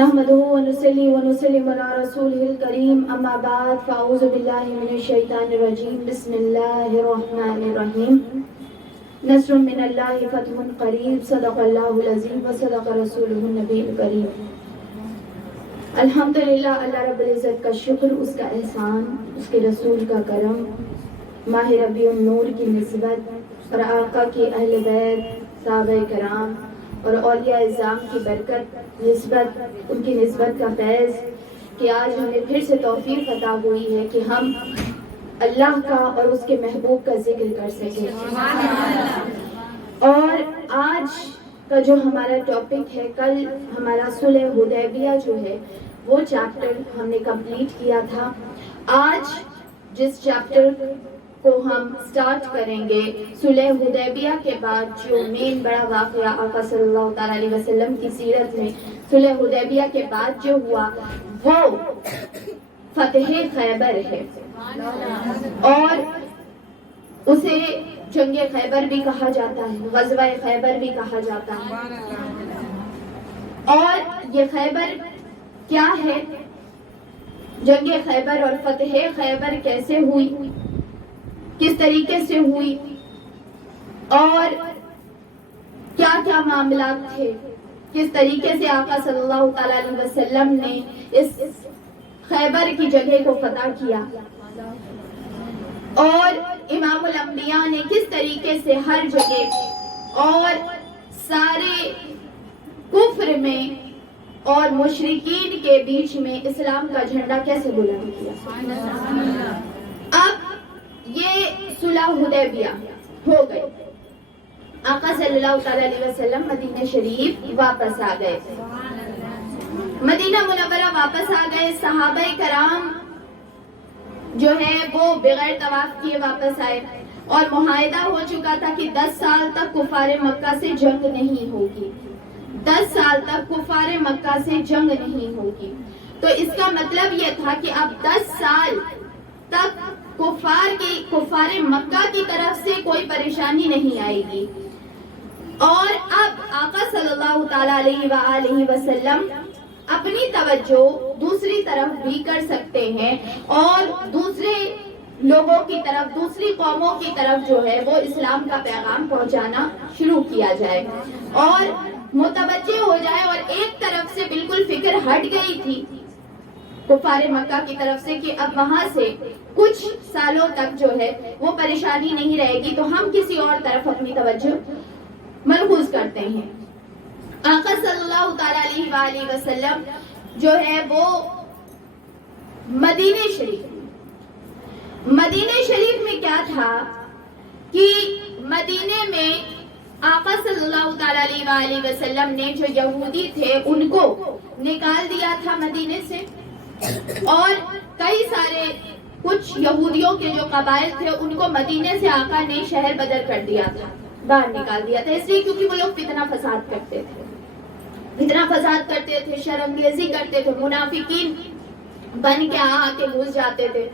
نحمده ونصلي ونسلم على رسوله الكريم اما بعد فاعوذ بالله من الشيطان الرجيم بسم الله الرحمن الرحيم نصر من الله فتح قريب صدق الله العظيم وصدق رسوله النبي الكريم. الحمدللہ اللہ رب العزت کا شکر، اس کا احسان، اس کے رسول کا کرم، ماہ ربیع النور کی نسبت اور آقا کی اہل بیت، صحابہ کرام اور اولیاء اعظام کی برکت، نسبت، ان کی نسبت کا فیض کہ آج ہمیں پھر سے توفیق عطا ہوئی ہے کہ ہم اللہ کا اور اس کے محبوب کا ذکر کر سکیں. اور آج کا جو ہمارا ٹاپک ہے، کل ہمارا صلح حدیبیہ جو ہے وہ چیپٹر ہم نے کمپلیٹ کیا تھا. آج جس چیپٹر کو ہم سٹارٹ کریں گے، صلح حدیبیہ کے بعد جو مین بڑا واقعہ آقا صلی اللہ تعالیٰ علیہ وسلم کی سیرت میں صلح حدیبیہ کے بعد جو ہوا وہ فتح خیبر ہے، اور اسے جنگ خیبر بھی کہا جاتا ہے، غزوہ خیبر بھی کہا جاتا ہے. اور یہ خیبر کیا ہے، جنگ خیبر اور فتح خیبر کیسے ہوئی، کس طریقے سے ہوئی، اور کیا کیا معاملات تھے، کس طریقے سے آقا صلی اللہ تعالیٰ علیہ وسلم نے اس خیبر کی جگہ کو فتح کیا، اور امام الانبیاء نے کس طریقے سے ہر جگہ اور سارے کفر میں اور مشرکین کے بیچ میں اسلام کا جھنڈا کیسے بلند کیا. اب یہ صلح حدیبیہ ہو گئی، آقا صلی اللہ تعالیٰ علیہ وسلم مدینہ شریف واپس آ گئے، مدینہ منورہ واپس آ گئے. صحابہ کرام جو ہے وہ بغیر طواف کیے واپس آئے، اور معاہدہ ہو چکا تھا کہ 10 سال تک کفار مکہ سے جنگ نہیں ہوگی، 10 سال تک کفار مکہ سے جنگ نہیں ہوگی. تو اس کا مطلب یہ تھا کہ اب 10 سال تک کفار مکہ کی طرف سے کوئی پریشانی نہیں آئے گی. اور اب آقا صلی اللہ تعالیٰ علیہ وآلہ وسلم اپنی توجہ دوسری طرف بھی کر سکتے ہیں، اور دوسرے لوگوں کی طرف، دوسری قوموں کی طرف جو ہے وہ اسلام کا پیغام پہنچانا شروع کیا جائے اور متوجہ ہو جائے. اور ایک طرف سے بالکل فکر ہٹ گئی تھی کفار مکہ کی طرف سے کہ اب وہاں سے کچھ سالوں تک جو ہے وہ پریشانی نہیں رہے گی، تو ہم کسی اور طرف اپنی توجہ مرکوز کرتے ہیں. آقا صلی اللہ تعالیٰ علیہ وآلہ وسلم جو ہے وہ مدینہ شریف میں کیا تھا کہ مدینے میں آقا صلی اللہ تعالیٰ علیہ وآلہ وسلم نے جو یہودی تھے ان کو نکال دیا تھا مدینے سے، اور کئی سارے کچھ یہودیوں کے جو قبائل تھے ان کو مدینے سے آقا نے شہر بدر کر دیا تھا، باہر نکال دیا تھا، اس لیے کیونکہ وہ لوگ فتنہ فساد کرتے تھے، شرمگیزی کرتے تھے، منافقین بن کے آ کے گھس جاتے تھے.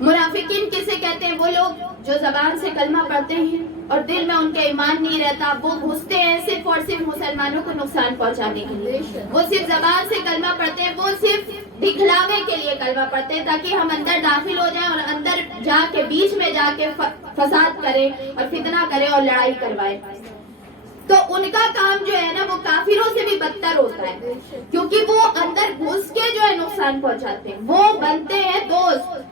منافقین کسے کہتے ہیں؟ وہ لوگ جو زبان سے کلمہ پڑھتے ہیں اور دل میں ان کے ایمان نہیں رہتا، وہ گھستے ہیں صرف اور صرف مسلمانوں کو نقصان پہنچانے کے لیے. وہ صرف زبان سے کلمہ پڑھتے ہیں، وہ صرف دکھلاوے کے لیے کلمہ پڑھتے ہیں تاکہ ہم اندر داخل ہو جائیں اور اندر جا کے بیچ میں جا کے فساد کریں اور فتنہ کریں اور لڑائی کروائیں. تو ان کا کام جو ہے نا وہ کافروں سے بھی بدتر ہوتا ہے، کیونکہ وہ اندر گھس کے جو ہے نقصان پہنچاتے ہیں. وہ بنتے ہیں دوست،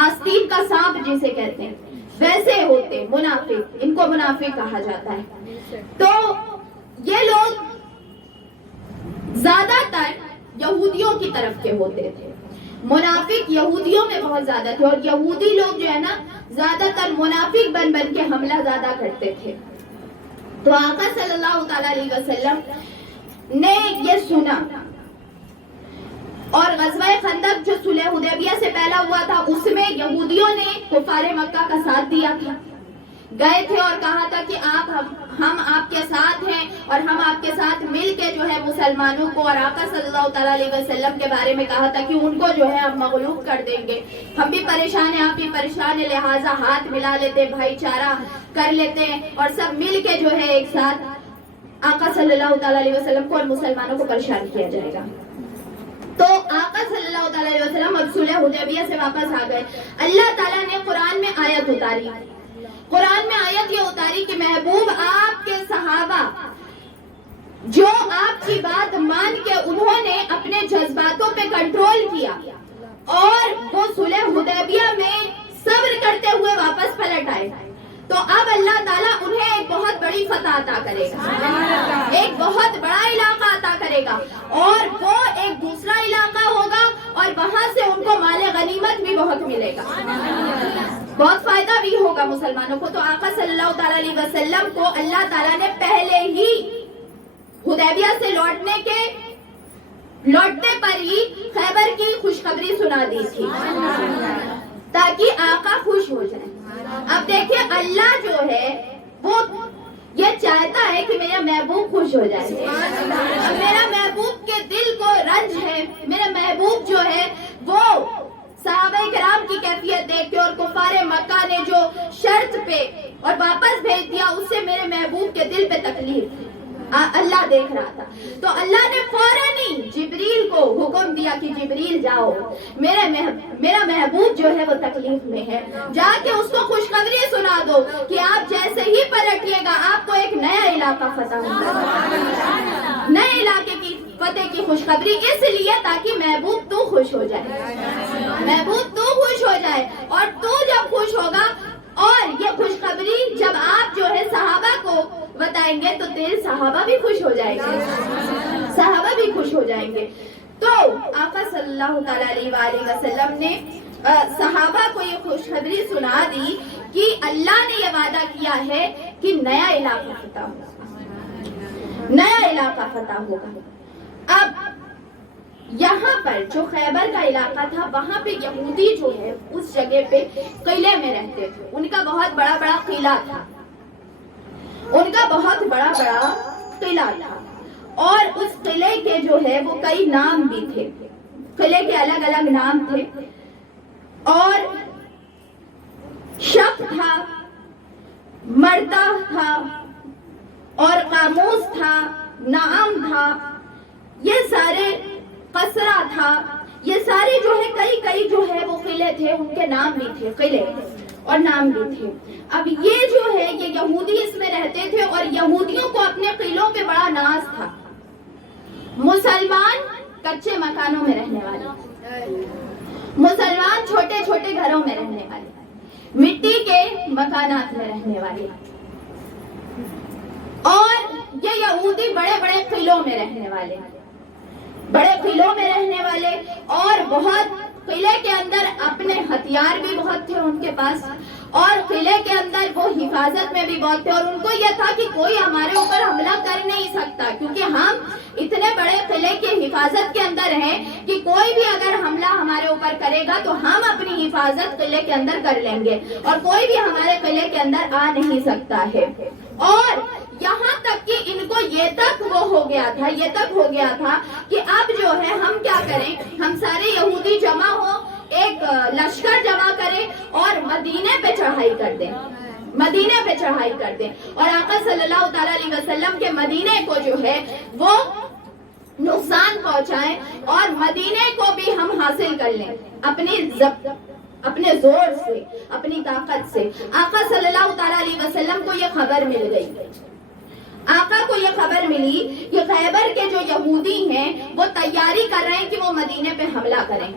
آستین کا سانپ جسے کہتے ہیں، ویسے ہوتے منافق، ان کو منافق کہا جاتا ہے. تو یہ لوگ زیادہ تر یہودیوں کی طرف کے ہوتے تھے، منافق یہودیوں میں بہت زیادہ تھے، اور یہودی لوگ جو ہے نا زیادہ تر منافق بن کے حملہ زیادہ کرتے تھے. تو آقا صلی اللہ تعالیٰ علیہ وسلم نے یہ سنا، اور غزوہ خندق جو صلح حدیبیہ سے پہلا ہوا تھا اس میں یہودیوں نے کفار مکہ کا ساتھ دیا تھا، گئے تھے اور کہا تھا کہ ہم آپ کے ساتھ ہیں اور ہم آپ کے ساتھ مل کے جو ہے مسلمانوں کو، اور آقا صلی اللہ تعالیٰ علیہ وسلم کے بارے میں کہا تھا کہ ان کو جو ہے ہم مغلوب کر دیں گے، ہم بھی پریشان ہیں، آپ بھی پریشان ہیں، لہٰذا ہاتھ ملا لیتے، بھائی چارہ کر لیتے ہیں اور سب مل کے جو ہے ایک ساتھ آقا صلی اللہ تعالیٰ علیہ وسلم کو اور مسلمانوں کو پریشان کیا جائے گا۔ تو آقا صلی اللہ تعالیٰ علیہ وسلم اب صلح حدیبیہ سے واپس آ گئے۔ اللہ تعالیٰ نے قرآن میں آیت اتاری، قرآن میں آیت یہ اتاری کہ محبوب آپ کے صحابہ جو آپ کی بات مان کے انہوں نے اپنے جذباتوں پہ کنٹرول کیا اور وہ صلح حدیبیہ میں صبر کرتے ہوئے واپس پلٹ آئے، تو اب اللہ تعالیٰ انہیں ایک بہت بڑی فتح عطا کرے گا، ایک بہت بڑا علاقہ عطا کرے گا، اور وہ ایک دوسرا علاقہ ہوگا اور وہاں سے ان کو مال غنیمت بھی بہت ملے گا، بہت فائدہ بھی ہوگا مسلمانوں کو۔ تو آقا صلی اللہ تعالیٰ علیہ وسلم کو اللہ تعالیٰ نے پہلے ہی حدیبیہ سے لوٹنے پر ہی خیبر کی خوشخبری سنا دی تھی تاکہ آقا خوش ہو جائے۔ اب دیکھیں اللہ جو ہے وہ یہ چاہتا ہے کہ میرا محبوب خوش ہو جائے، میرا محبوب کے دل کو رنج ہے، میرا محبوب جو ہے وہ صحابہ کرام کی کیفیت دیکھ کے اور کفار مکہ نے جو شرط پہ اور واپس بھیج دیا اس سے میرے محبوب کے دل پہ تکلیف اللہ دیکھ رہا تھا، تو اللہ نے فوراً ہی جبریل کو حکم دیا کہ جبریل جاؤ، میرا محبوب جو ہے وہ تکلیف میں ہے، جا کے اس کو خوشخبری سنا دو کہ آپ جیسے ہی پلٹیے گا آپ کو ایک نیا علاقہ فتح ہوگا، نئے علاقے کی فتح کی خوشخبری، اس لیے تاکہ محبوب تو خوش ہو جائے، محبوب تو خوش ہو جائے، اور تو جب خوش ہوگا اور یہ خوشخبری جب آپ جو ہے صحابہ کو بتائیں گے تو تیرے صحابہ بھی خوش ہو جائیں گے، صحابہ بھی خوش ہو جائیں گے۔ تو آقا صلی اللہ تعالیٰ علیہ وآلہ وسلم نے صحابہ کو یہ خوشخبری سنا دی کہ اللہ نے یہ وعدہ کیا ہے کہ نیا علاقہ فتح ہوگا، نیا علاقہ فتح ہوگا۔ اب یہاں پر جو خیبر کا علاقہ تھا وہاں پہ یہودی جو ہے اس جگہ پہ قلعے میں رہتے تھے، ان کا بہت بڑا بڑا قلعہ تھا، ان کا بہت بڑا بڑا قلعہ تھا، اور اس قلعے کے جو ہے وہ کئی نام بھی تھے، قلعے کے الگ الگ نام تھے، اور شق تھا، مردہ تھا، اور قاموس تھا، نعم تھا، یہ سارے قصرہ تھا، یہ سارے جو ہے کئی جو ہے وہ قلعے تھے، ان کے نام بھی تھے، قلعے اور نام بھی تھے۔ اب یہ جو ہے یہ یہودی اس میں رہتے تھے اور یہودیوں کو اپنے قلعوں پہ بڑا ناز تھا، مسلمان کچے مکانوں میں رہنے والے، مسلمان چھوٹے چھوٹے گھروں میں رہنے والے، مٹی کے مکانات میں رہنے والے، اور یہ یہودی بڑے بڑے قلعوں میں رہنے والے، بڑے قلعوں میں رہنے والے، اور بہت قلعے کے اندر اپنے ہتھیار بھی بہت تھے ان کے پاس، اور قلعے کے اندر وہ حفاظت میں بھی بہت تھے، اور ان کو یہ تھا کہ کوئی ہمارے اوپر حملہ کر نہیں سکتا، کیونکہ ہم اتنے بڑے قلعے کے حفاظت کے اندر ہیں کہ کوئی بھی اگر حملہ ہمارے اوپر کرے گا تو ہم اپنی حفاظت قلعے کے اندر کر لیں گے، اور کوئی بھی ہمارے قلعے کے اندر آ نہیں سکتا ہے۔ اور یہاں تک کہ ان کو یہ تک ہو گیا تھا کہ اب جو ہے ہم کیا کریں، ہم سارے یہودی جمع ہو، ایک لشکر جمع کریں اور مدینے پہ چڑھائی کر دیں، مدینے پہ چڑھائی کر دیں، اور آقا صلی اللہ تعالیٰ علیہ وسلم کے مدینے کو جو ہے وہ نقصان پہنچائیں، اور مدینے کو بھی ہم حاصل کر لیں اپنے زور سے، اپنی طاقت سے۔ آقا صلی اللہ تعالیٰ علیہ وسلم کو یہ خبر مل گئی، آقا کو یہ خبر ملی کہ خیبر کے جو یہودی ہیں وہ تیاری کر رہے ہیں کہ وہ مدینے پہ حملہ کریں،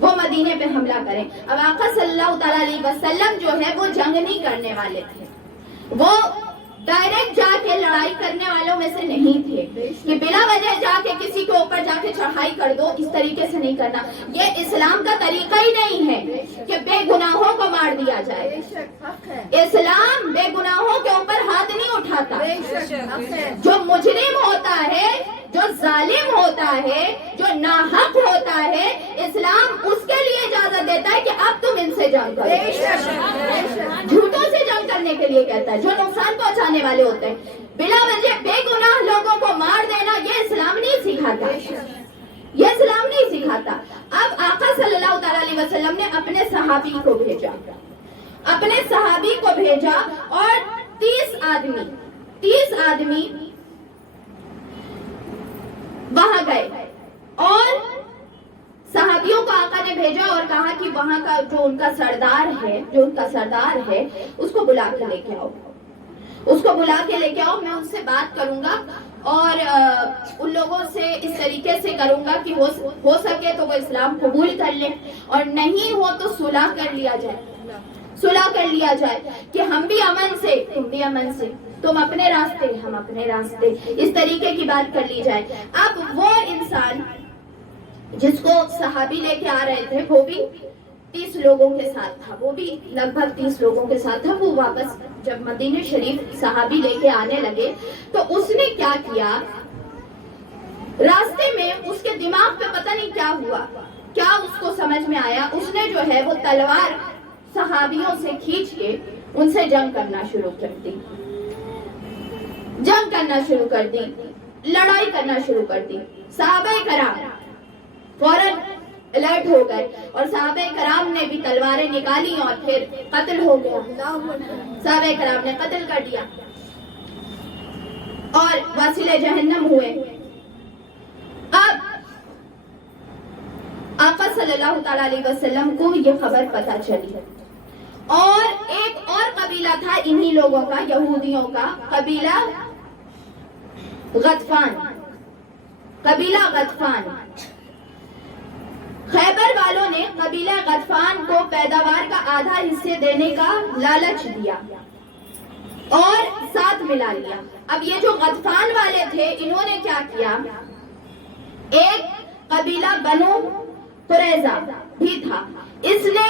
وہ مدینے پہ حملہ کریں۔ اب آقا صلی اللہ تعالیٰ علیہ وسلم جو ہے وہ جنگ نہیں کرنے والے تھے، وہ ڈائریکٹ جا کے لڑائی کرنے والوں میں سے نہیں تھے کہ بلا وجہ جا کے کسی کے اوپر جا کے چڑھائی کر دو، اس طریقے سے نہیں کرنا، یہ اسلام کا طریقہ ہی نہیں ہے کہ بے گناہوں کو مار دیا جائے، اسلام بے گناہوں کے اوپر ہاتھ نہیں اٹھاتا، جو مجرم ہوتا ہے، جو ظالم ہوتا ہے، جو ناحق ہوتا ہے، اسلام اس کے لیے اجازت دیتا ہے کہ اب تم ان سے جنگ کرو، جھوٹوں سے جنگ کر کرنے کے لیے کہتا ہے, جو نقصان پہنچانے والے ہوتے ہیں. بلا وجہ بے گناہ لوگوں کو مار دینا یہ اسلام نہیں سکھاتا, یہ اسلام نہیں سکھاتا. اب آقا صلی اللہ تعالیٰ علیہ وسلم نے اپنے صحابی کو بھیجا, اور 30 آدمی وہاں گئے, اور صحابیوں کو آقا نے بھیجا اور کہا کہ وہاں کا جو ان کا سردار ہے اس کو بلا کے لے کے آؤ, میں ان سے بات کروں گا اور ان لوگوں سے اس طریقے سے کروں گا کہ ہو سکے تو وہ اسلام قبول کر لیں, اور نہیں ہو تو صلح کر لیا جائے کہ ہم بھی امن سے تم بھی امن سے, تم اپنے راستے ہم اپنے راستے, اس طریقے کی بات کر لی جائے. اب وہ انسان جس کو صحابی لے کے آ رہے تھے وہ بھی 30 لوگوں کے ساتھ تھا, وہ واپس جب مدینہ شریف صحابی لے کے آنے لگے تو اس نے کیا کیا, راستے میں اس کے دماغ پہ پتہ نہیں کیا ہوا, کیا اس کو سمجھ میں آیا, اس نے جو ہے وہ تلوار صحابیوں سے کھینچ کے ان سے جنگ کرنا شروع کر دی, لڑائی کرنا شروع کر دی. صحابہ کرام فوراً الرٹ ہو گئے اور صحابہ کرام نے بھی تلواریں نکالی اور پھر قتل ہو گیا, صحابہ کرام نے قتل کر دیا اور واصل جہنم ہوئے. اب آقا صلی اللہ تعالیٰ علیہ وسلم کو یہ خبر پتہ چلی, اور ایک اور قبیلہ تھا انہی لوگوں کا, یہودیوں کا, قبیلہ غطفان. خیبر والوں نے قبیلہ غطفان کو پیداوار کا آدھا حصے دینے کا لالچ دیا اور ساتھ ملا لیا. اب یہ جو غطفان والے تھے انہوں نے کیا کیا, ایک قبیلہ بنو قریظہ بھی تھا, اس نے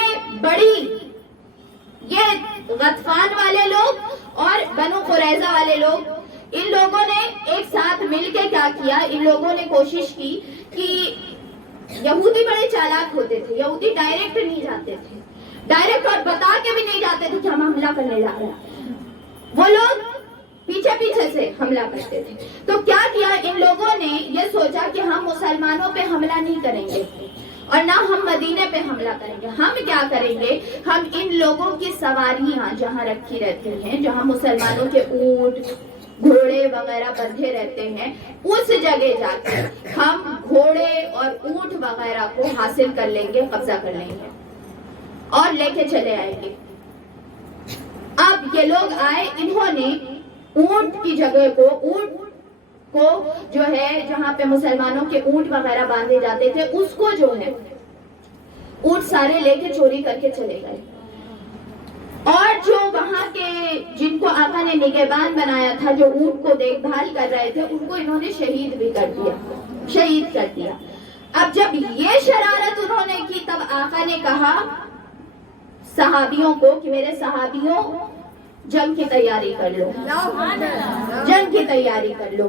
یہ غطفان والے لوگ اور بنو قریظہ والے لوگ, ان لوگوں نے ایک ساتھ مل کے کیا کیا, ان لوگوں نے کوشش کی کہ یہودی بڑے چالاک ہوتے تھے, یہودی ڈائریکٹ نہیں جاتے تھے, ڈائریکٹ اور بتا کے بھی نہیں جاتے تھے کہ ہم حملہ کرنے جا رہے ہیں, وہ لوگ پیچھے سے حملہ کرتے تھے. تو کیا کیا ان لوگوں نے یہ سوچا کہ ہم مسلمانوں پہ حملہ نہیں کریں گے اور نہ ہم مدینے پہ حملہ کریں گے, ہم کیا کریں گے, ہم ان لوگوں کی سواریاں جہاں رکھی رہتی ہیں, جہاں مسلمانوں کے اونٹ گھوڑے وغیرہ بندھے رہتے ہیں, اس جگہ جا کے ہم گھوڑے اور اونٹ وغیرہ کو حاصل کر لیں گے, قبضہ کر لیں گے اور لے کے چلے آئیں گے. اب یہ لوگ آئے, انہوں نے اونٹ کی جگہ کو جو ہے جہاں پہ مسلمانوں کے اونٹ وغیرہ باندھے جاتے تھے اس کو جو ہے اونٹ سارے لے کے چوری کر کے چلے گئے, اور جو وہاں کے جن کو آقا نے نگہبان بنایا تھا, جو اونٹ کو دیکھ بھال کر رہے تھے, ان کو انہوں نے شہید کر دیا. اب جب یہ شرارت انہوں نے کی تب آقا نے کہا صحابیوں کو کہ میرے صحابیوں جنگ کی تیاری کر لو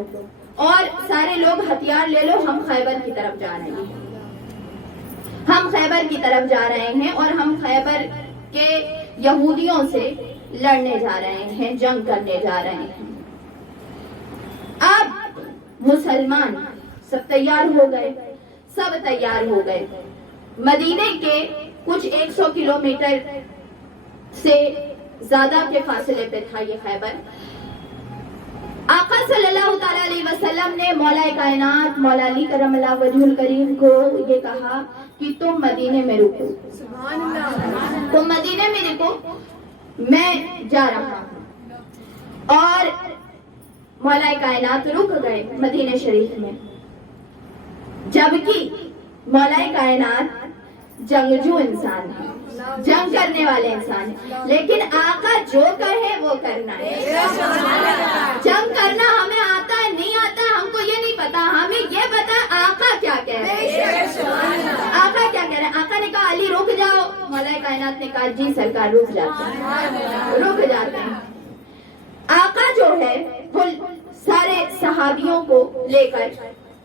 اور سارے لوگ ہتھیار لے لو, ہم خیبر کی طرف جا رہے ہیں اور ہم خیبر کے یہودیوں سے لڑنے جا رہے ہیں, جنگ کرنے جا رہے ہیں. اب مسلمان سب تیار ہو گئے. مدینے کے کچھ 100 کلومیٹر سے زیادہ کے فاصلے پہ تھا یہ خیبر. آقا صلی اللہ تعالیٰ علیہ وسلم نے مولا کائنات مولا علی کرم اللہ وجہ الکریم کو یہ کہا کہ تم مدینے میں رکو, میں جا رہا ہوں. اور مولا کائنات رک گئے مدینہ شریف میں, جبکہ مولا کائنات جنگجو انسان ہے, جنگ کرنے والے انسان ہے, لیکن آقا جو کہے وہ کرنا ہے. جنگ کرنا ہمیں آتا ہے نہیں آتا ہم کو یہ نہیں پتا, ہمیں یہ پتا آقا کیا کہہ رہے ہیں. آقا نے کہا علی رک جاؤ, مولا کائنات نے کہا جی سرکار رک جاتے ہیں. آقا جو ہے وہ سارے صحابیوں کو لے کر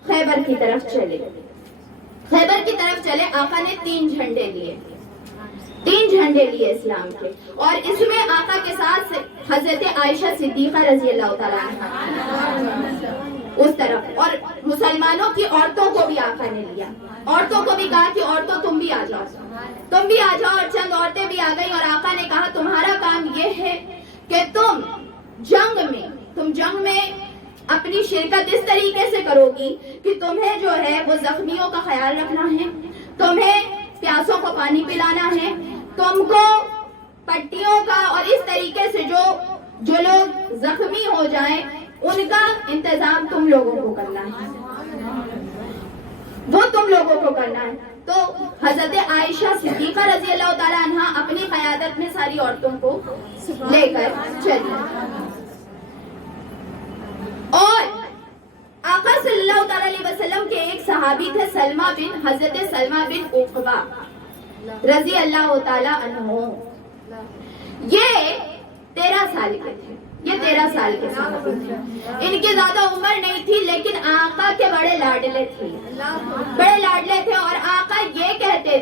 خیبر کی طرف چلے. آقا نے 3 جھنڈے لیے. 3 جھنڈے لیے اسلام کے، اور اس میں آقا کے ساتھ حضرت عائشہ صدیقہ رضی اللہ تعالیٰ عنہا اس طرف، اور مسلمانوں کی عورتوں کو بھی آقا نے لیا، عورتوں کو بھی کہا کہ عورتوں تم بھی آ جاؤ، تم بھی آ جاؤ، اور چند عورتیں بھی آ گئیں، اور آقا نے کہا تمہارا کام یہ ہے کہ تم جنگ میں اپنی شرکت اس طریقے سے کرو گی کہ تمہیں جو ہے وہ زخمیوں کا خیال رکھنا ہے، تمہیں پیاسوں کو پانی پلانا ہے، تم کو پٹیوں کا اور اس طریقے سے جو لوگ زخمی ہو جائیں ان کا انتظام تم لوگوں کو کرنا ہے، وہ تم لوگوں کو کرنا ہے۔ تو حضرت عائشہ صدیقہ رضی اللہ تعالیٰ عنہا اپنی قیادت میں ساری عورتوں کو لے کر چلی، اور آقا صلی اللہ تعالیٰ علیہ وسلم کے ایک صحابی تھے حضرت سلمہ بن عقبہ رضی اللہ تعالیٰ عنہ، یہ 13 سال کے تھے، یہ 13 سال کے صحابی تھے، ان کی زیادہ عمر نہیں تھی، لیکن آقا کے بڑے لاڈلے تھے، اور آقا یہ کہتے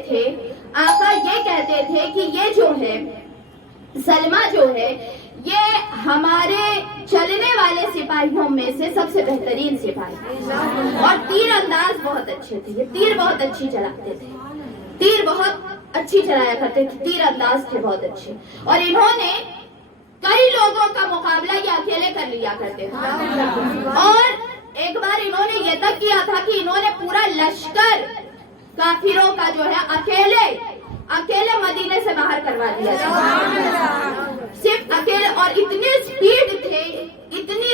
تھے کہ یہ جو ہے سلمہ جو ہے یہ ہمارے چلنے والے سپاہیوں میں سے سب سے بہترین سپاہی، اور تیر انداز بہت اچھے تھے، یہ تیر بہت اچھی چلاتے تھے، تیر بہت اچھی چلایا کرتے تھے، تیر انداز تھے بہت اچھے، اور انہوں نے کئی لوگوں کا مقابلہ یہ اکیلے کر لیا کرتے تھے، اور ایک بار انہوں نے یہ تک کیا تھا کہ انہوں نے پورا لشکر کافروں کا جو ہے اکیلے مدینے سے باہر کروا دیا تھا، صرف اکیلے، اور اتنی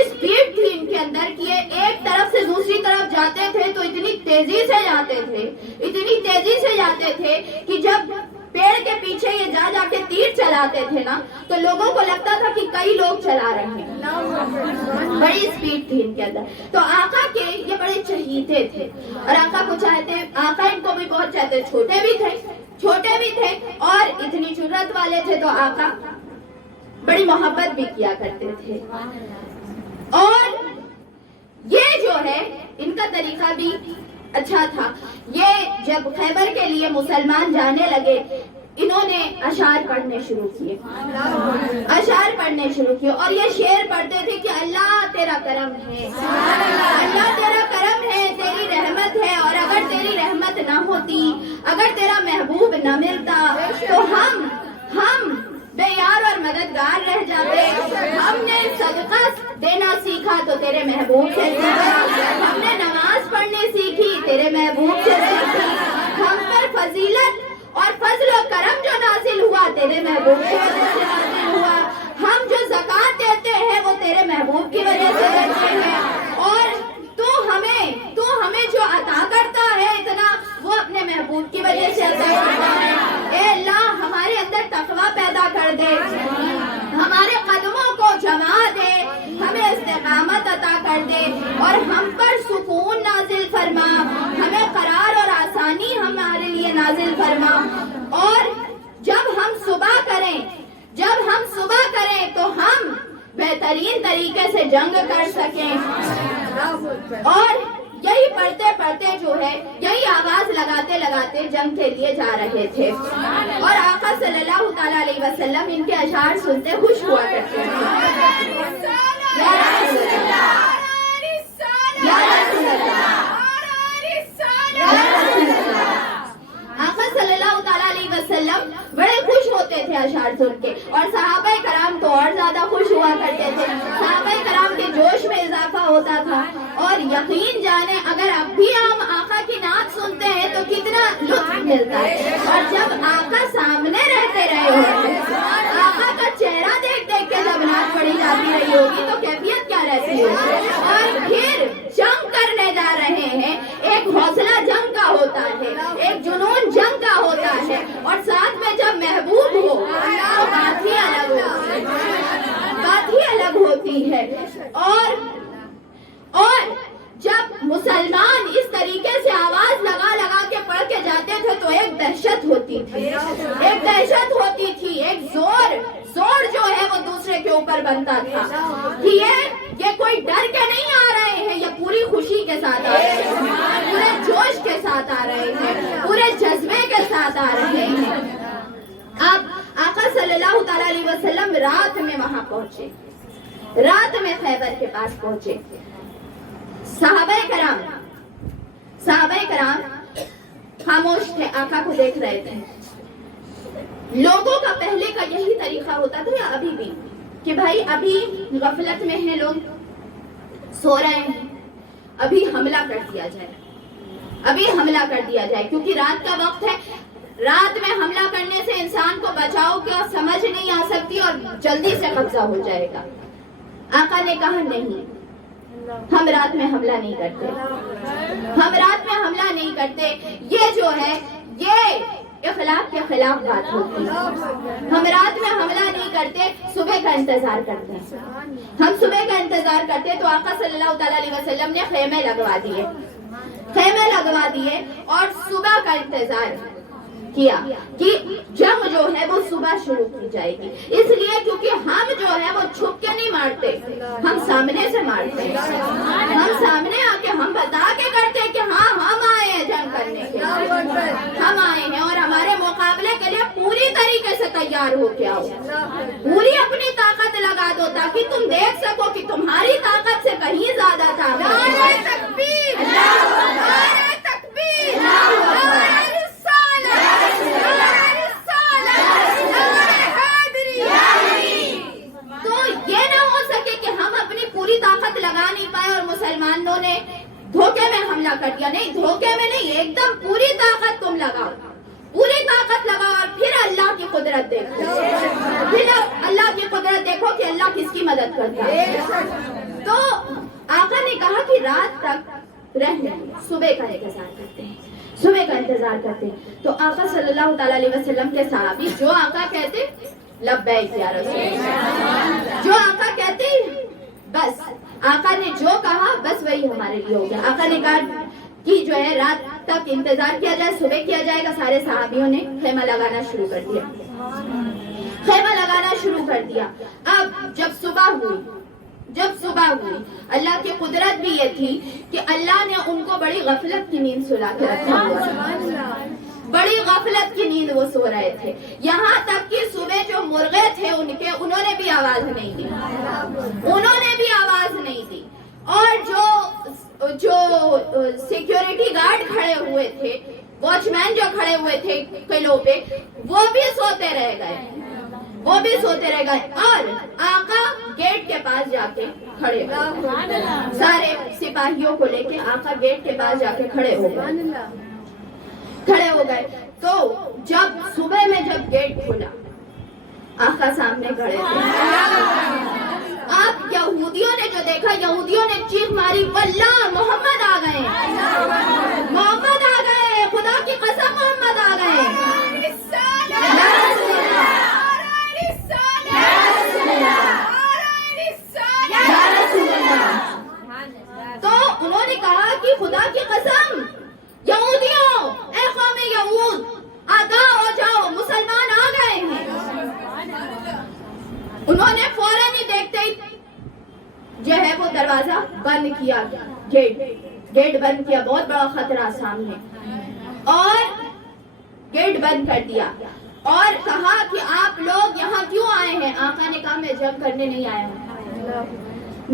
سپیڈ تھی ان کے اندر کہ یہ ایک طرف سے دوسری طرف جاتے تھے تو اتنی تیزی سے جاتے تھے کہ جب پیڑ کے پیچھے یہ جا کے تیر چلاتے تھے نا تو لوگوں کو لگتا تھا کہ کئی لوگ چلا رہے ہیں، بڑی سپیڈ تھی ان کے اندر۔ تو آقا کے یہ بڑے چہیتے تھے، اور آقا کو چاہتے، آقا ان کو بھی بہت چاہتے، چھوٹے بھی تھے اور اتنی جرات والے تھے، تو آقا بڑی محبت بھی کیا کرتے تھے، اور یہ جو ہے ان کا طریقہ بھی اچھا تھا۔ یہ جب خیبر کے لیے مسلمان جانے لگے، انہوں نے اشعار پڑھنے شروع کیے، اور یہ شعر پڑھتے تھے کہ اللہ تیرا کرم ہے، اللہ تیرا کرم ہے، تیری رحمت ہے، اور اگر تیری رحمت نہ ہوتی، اگر تیرا محبوب نہ ملتا تو ہم بے یار اور مددگار رہ جاتے۔ ہم نے صدقہ دینا سیکھا تو تیرے محبوب سے سیکھا، ہم نے نماز پڑھنے سیکھی تیرے محبوب سے سیکھی، ہم پر فضیلت اور فضل و کرم جو نازل ہوا تیرے محبوب کی وجہ سے نازل ہوا، ہم جو زکوٰۃ دیتے ہیں وہ تیرے محبوب کی وجہ سے دیتے ہیں، اور تو ہمیں جو عطا کرتا ہے اتنا وہ اپنے محبوب کی وجہ سے عطا کرتا ہے۔ اے اللہ ہمارے اندر تقویٰ پیدا کر دے، ہمارے قدموں کو جما دے، ہمیں استقامت عطا کر دے، اور ہم پر سکون نازل فرما، ہمیں قرار اور آسانی ہمارے لیے نازل فرما، اور جب ہم صبح کریں تو ہم بہترین طریقے سے جنگ کر سکیں۔ اور یہی پڑھتے جو ہے، یہی آواز لگاتے جنگ کے لیے جا رہے تھے، اور آقا صلی اللہ تعالیٰ علیہ وسلم ان کے اشعار سنتے خوش ہوا کرتے تھے۔ یا رسول اللہ، یا رسول اللہ، یا رسول اللہ۔ آقا صلی اللہ تعالیٰ علیہ وسلم بڑے خوش ہوتے تھے اشعار سن کے، اور صحابہ کرام تو اور زیادہ خوش ہوا کرتے تھے، صحابہ کرام کے جوش میں اضافہ ہوتا تھا، اور یقین جانے اگر اب بھی ہم آقا کی نعت سنتے ہیں تو کتنا لطف ملتا ہے، اور جب آقا سامنے رہتے رہے ہوتے، آقا کا چہرہ دیکھ کے جب نعت پڑھی جاتی رہی ہوگی تو کیفیت کیا رہتی ہوگی، اور پھر جنگ کرنے جا رہے ہیں، ایک حوصلہ جنگ کا ہوتا ہے، ایک جنون جنگ کا ہوتا ہے، اور ساتھ میں جب محبوب ہو تو بات ہی الگ ہوتی ہے، اور جب مسلمان اس طریقے سے آواز لگا کے پڑھ کے جاتے تھے تو ایک دہشت ہوتی تھی، ایک زور جو ہے وہ دوسرے کے اوپر بنتا تھا کہ یہ کوئی ڈر کے نہیں آ رہے ہیں، یہ پوری خوشی کے ساتھ آ رہے ہیں، پورے جوش کے ساتھ آ رہے ہیں، پورے جذبے کے ساتھ آ رہے ہیں۔ رات میں وہاں پہنچے، رات میں خیبر کے پاس پہنچے. صحابہ کرام خاموش تھے، آقا کو دیکھ رہے تھے. لوگوں کا پہلے کا یہی طریقہ ہوتا تھا یا ابھی بھی کہ بھائی ابھی غفلت میں ہیں لوگ، سو رہے ہیں، ابھی حملہ کر دیا جائے، ابھی حملہ کر دیا جائے، کیونکہ رات کا وقت ہے. رات میں حملہ کرنے سے انسان کو بچاؤ کیا سمجھ نہیں آ سکتی اور جلدی سے قبضہ ہو جائے گا. آقا نے کہا نہیں، ہم رات میں حملہ نہیں کرتے، ہم رات میں حملہ نہیں کرتے. یہ جو ہے یہ اخلاق کے خلاف بات ہوتی ہے. ہم رات میں حملہ نہیں کرتے، صبح کا انتظار کرتے ہیں. ہم صبح کا انتظار کرتے تو آقا صلی اللہ تعالی علیہ وسلم نے خیمے لگوا دیے اور صبح کا انتظار کیا کہ جنگ جو ہے وہ صبح شروع کی جائے گی. اس لیے کیونکہ ہم جو ہے وہ چھپ کے نہیں مارتے، ہم سامنے سے مارتے ہیں. ہم سامنے آ کے ہم بتا کے کرتے کہ ہاں ہم آئے ہیں جنگ کرنے کے، ہم آئے ہیں اور ہمارے مقابلے کے لیے پوری طریقے سے تیار ہو کے آؤ، پوری اپنی طاقت لگا دو تاکہ تم دیکھ سکو کہ تمہاری طاقت سے کہیں زیادہ طاقت. لگا نہیں پائے اور مسلمانوں نے دھوکے میں حملہ کر دیا. نہیں، دھوکے میں نہیں، ایک دم پوری طاقت تم لگاؤ، پوری طاقت لگاؤ اور پھر اللہ کی قدرت دیکھو، پھر اللہ کی قدرت دیکھو کہ اللہ کس کی مدد کرتا ہے. تو آقا نے کہا کہ رات تک رہنے، صبح کا انتظار کرتے ہیں، صبح کا انتظار کرتے ہیں. تو آقا صلی اللہ تعالی علیہ وسلم کے صحابی جو آقا کہتے لبیک یا رسول اللہ، جو آقا کہتے بس آقا نے جو کہا بس وہی ہمارے لیے ہو گیا. آقا نے کہا کہ جو ہے رات تک انتظار کیا جائے، صبح کیا جائے گا. سارے صحابیوں نے خیمہ لگانا شروع کر دیا. اب جب صبح ہوئی اللہ کی قدرت بھی یہ تھی کہ اللہ نے ان کو بڑی غفلت کی نیند سلا کے رکھا ہوا، بڑی غفلت کی نیند وہ سو رہے تھے. یہاں تک کہ صبح جو مرغے تھے انہوں نے بھی آواز نہیں دی، اور جو سیکیورٹی گارڈ کھڑے ہوئے تھے، واچ مین جو کھڑے ہوئے تھے قلعوں پہ، وہ بھی سوتے رہ گئے. اور آقا گیٹ کے پاس جا کے کھڑے ہوئے، سارے سپاہیوں کو لے کے آقا گیٹ کے پاس جا کے کھڑے ہو گئے. تو جب صبح میں جب گیٹ کھلا، آقا سامنے کھڑے تھے. آپ یہودیوں نے جو دیکھا، یہودیوں نے چیخ ماری، واللہ محمد آ گئے، خدا کی قسم محمد آ گئے. تو انہوں نے کہا کہ خدا کی قسم، یہودیوں، اے قوم یہود، آگاہ ہو جاؤ، مسلمان آ گئے ہیں. انہوں نے فوراً ہی دیکھتے ہی جو ہے وہ دروازہ بند کیا، گیٹ بند کیا. بہت بڑا خطرہ سامنے، اور گیٹ بند کر دیا اور کہا کہ آپ لوگ یہاں کیوں آئے ہیں؟ آقا نے کہا میں جنگ کرنے نہیں آیا ہوں،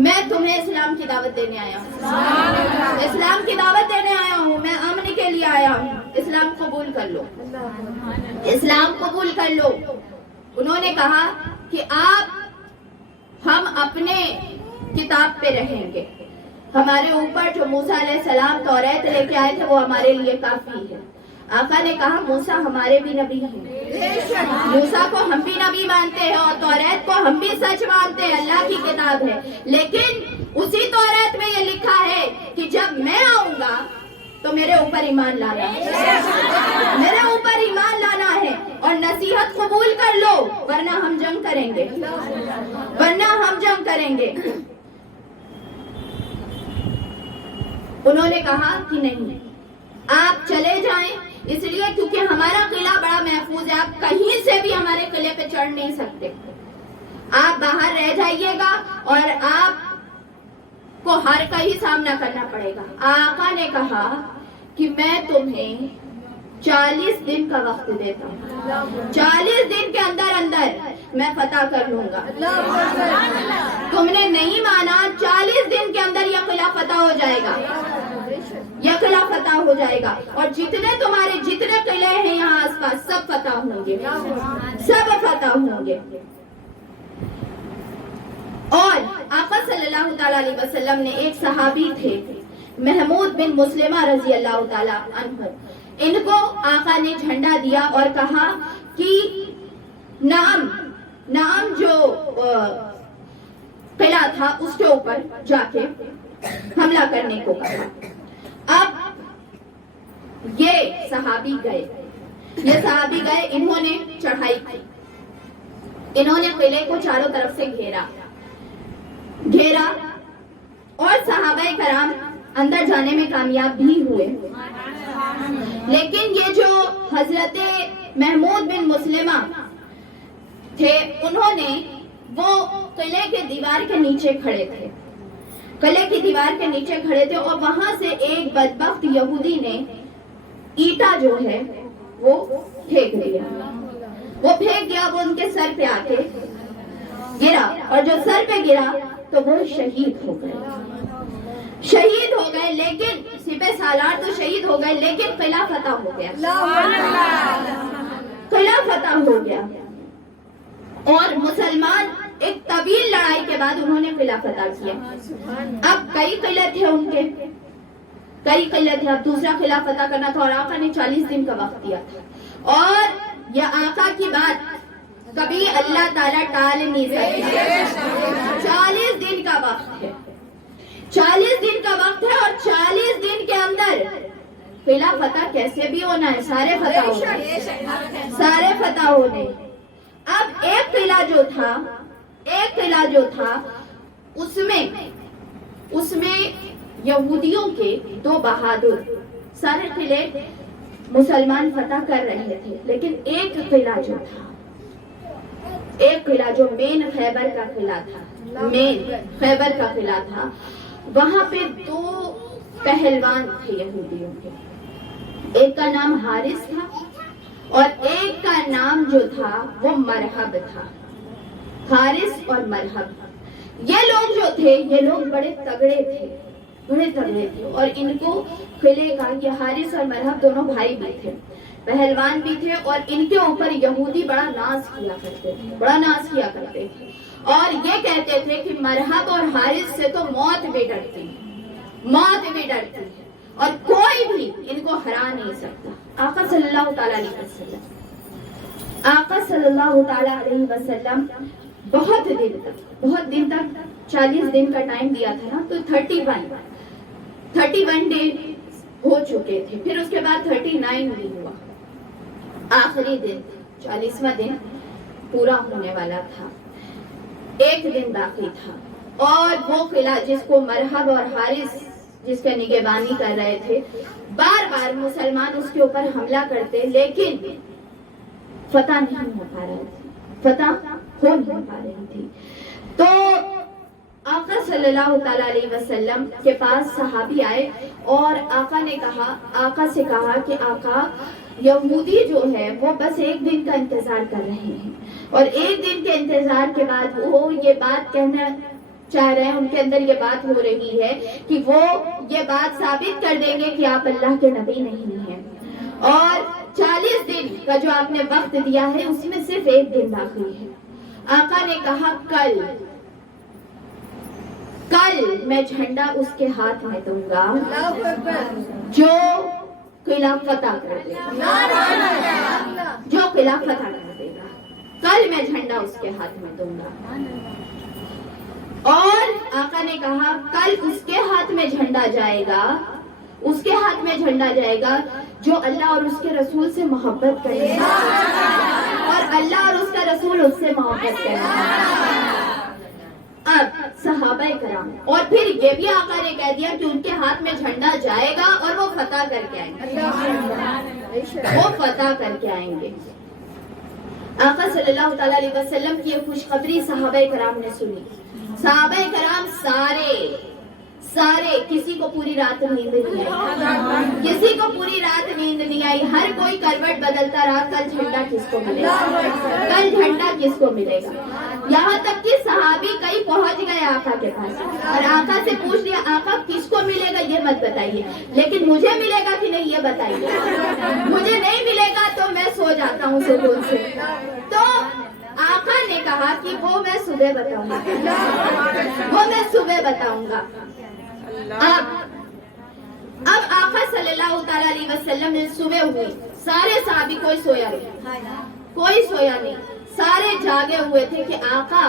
میں تمہیں اسلام کی دعوت دینے آیا ہوں، میں امن کے لیے آیا ہوں. اسلام قبول کر لو. انہوں نے کہا کہ ہم اپنے کتاب پہ رہیں گے، ہمارے اوپر جو موسیٰ علیہ السلام توریت لے کے آئے تھے وہ ہمارے لیے کافی ہے. آقا نے کہا موسیٰ ہمارے بھی نبی ہیں، موسیٰ کو ہم بھی نبی مانتے ہیں اور توریت کو ہم بھی سچ مانتے ہیں، اللہ کی کتاب ہے. لیکن اسی توریت میں یہ لکھا ہے کہ جب میں آؤں گا تو میرے اوپر ایمان لانا ہے اور نصیحت قبول کر لو، ورنہ ہم جنگ کریں گے. انہوں نے کہا کہ نہیں، آپ چلے جائیں، اس لیے کیونکہ ہمارا قلعہ بڑا محفوظ ہے، آپ کہیں سے بھی ہمارے قلعے پہ چڑھ نہیں سکتے، آپ باہر رہ جائیے گا اور آپ کو ہر کا ہی سامنا کرنا پڑے گا. آقا نے کہا کہ میں تمہیں 40 دن کا وقت دیتا ہوں، 40 دن کے اندر میں فتح کر لوں گا. تم نے نہیں مانا, 40 دن کے اندر یہ قلعہ فتح ہو جائے گا, یہ قلعہ فتح ہو جائے گا, اور تمہارے جتنے قلعے ہیں یہاں آس پاس سب فتح ہوں گے, سب فتح ہوں گے. اور آقا صلی اللہ تعالیٰ علیہ وسلم نے, ایک صحابی تھے محمود بن مسلمہ رضی اللہ تعالیٰ عنہ, ان کو آقا نے جھنڈا دیا اور کہا کہ نعم جو قلعہ تھا اس کے اوپر جا کے حملہ کرنے کو کہا. اب یہ صحابی گئے, انہوں نے چڑھائی کی, انہوں نے قلعے کو چاروں طرف سے گھیرا, اور صحابہ کرام اندر جانے میں کامیاب بھی ہوئے. لیکن یہ جو حضرت محمود بن مسلمہ تھے, انہوں نے وہ قلعے کے دیوار کے نیچے کھڑے تھے, اور وہاں سے ایک بدبخت یہودی نے اینٹا جو ہے وہ پھینک دیا, وہ ان کے سر پہ آ کے گرا, اور جو سر پہ گرا تو وہ شہید ہو گئے. لیکن سپہ سالار تو شہید ہو گئے, لیکن قلعہ فتح ہو گیا. اور مسلمان ایک طویل لڑائی کے بعد انہوں نے قلعہ فتح کیا. اب کئی قلعے تھے ان کے, اب دوسرا قلعہ فتح کرنا تھا, اور آقا نے 40 دن کا وقت دیا تھا. اور یہ آقا کی بات کبھی اللہ تعالیٰ ٹال نہیں سکتا. 40 دن کا وقت ہے, 40 دن کا وقت ہے, اور 40 دن کے اندر قلعہ فتح کیسے بھی ہونا ہے, سارے فتح ہونے. اب ایک قلعہ جو تھا اس میں یہودیوں کے 2 بہادر, سارے قلعے مسلمان فتح کر رہے تھے, لیکن ایک قلعہ جو مین خیبر کا قلعہ تھا, وہاں پہ 2 پہلوان تھے یہودیوں کے. ایک کا نام حارث تھا اور ایک کا نام جو تھا وہ مرحب تھا. حارث اور مرحب, یہ لوگ جو تھے, یہ لوگ بڑے تگڑے تھے, اور ان کو قلعے کا, یہ حارث اور مرحب دونوں بھائی بھی تھے, پہلوان بھی تھے, اور ان کے اوپر یہودی بڑا ناز کیا کرتے تھے, اور یہ کہتے تھے کہ مرحب اور حارث سے تو موت بھی ڈرتی ہے, اور کوئی بھی ان کو ہرا نہیں سکتا. آقا صلی اللہ تعالیٰ علیہ وسلم بہت دن تک 40 دن کا ٹائم دیا تھا نا, تو 31 ڈے ہو چکے تھے. پھر اس کے بعد 39 بھی ہوا, آخری دن 40واں دن پورا ہونے والا تھا, ایک دن باقی تھا. اور وہ قلعہ جس کو مرحب اور حارث جس کا نگہبانی کر رہے تھے, بار بار مسلمان اس کے اوپر حملہ کرتے, لیکن فتح نہیں ہو پا رہی تھی. تو آقا صلی اللہ تعالیٰ علیہ وسلم کے پاس صحابی آئے, اور آقا سے کہا کہ آقا, یہودی جو ہے وہ بس ایک دن کا انتظار کر رہے ہیں, اور ایک دن کے انتظار کے بعد وہ یہ بات کہنا چاہ رہے ہیں, ان کے اندر یہ بات ہو رہی ہے کہ وہ یہ بات ثابت کر دیں گے کہ آپ اللہ کے نبی نہیں ہیں, اور 40 دن کا جو آپ نے وقت دیا ہے اس میں صرف ایک دن باقی ہے. آقا نے کہا کل میں جھنڈا اس کے ہاتھ میں دوں گا جو قلعہ فتح کر دے گا, کل میں جھنڈا اس کے ہاتھ میں دوں گا. اور آقا نے کہا کل اس کے ہاتھ میں جھنڈا جائے گا جو اللہ اور اس کے رسول سے محبت کرے گا, اور اللہ اور اس کا رسول اس سے محبت کرے گا. اب صحابہ کرام, اور پھر یہ بھی آقا نے کہہ دیا کہ ان کے ہاتھ میں جھنڈا جائے گا اور وہ فتح کر کے آئیں گے. آقا صلی اللہ تعالیٰ علیہ وسلم کی یہ خوشخبری صحابہ کرام نے سنی. صحابہ کرام سارے کسی کو پوری رات نیند نہیں آئی, کسی کو پوری رات نیند نہیں آئی, ہر کوئی کروٹ بدلتا رہا کل جھنڈا کس کو ملے گا, کل جھنڈا کس کو ملے گا. یہاں تک کہ صحابی کئی پہنچ گئے آقا کے پاس اور آقا سے پوچھ لیا آقا کس کو ملے گا یہ مت بتائیے, لیکن مجھے ملے گا کہ نہیں یہ بتائیے, مجھے نہیں ملے گا تو میں سو جاتا ہوں سکون سے. تو آقا نے کہا کہ وہ میں صبح بتاؤں گا, وہ میں صبح بتاؤں گا. اب آقا صلی اللہ تعالی علیہ وسلم نے صبح ہوئی, سارے صحابی کوئی سویا نہیں, کوئی سویا نہیں, سارے جاگے ہوئے تھے کہ آقا,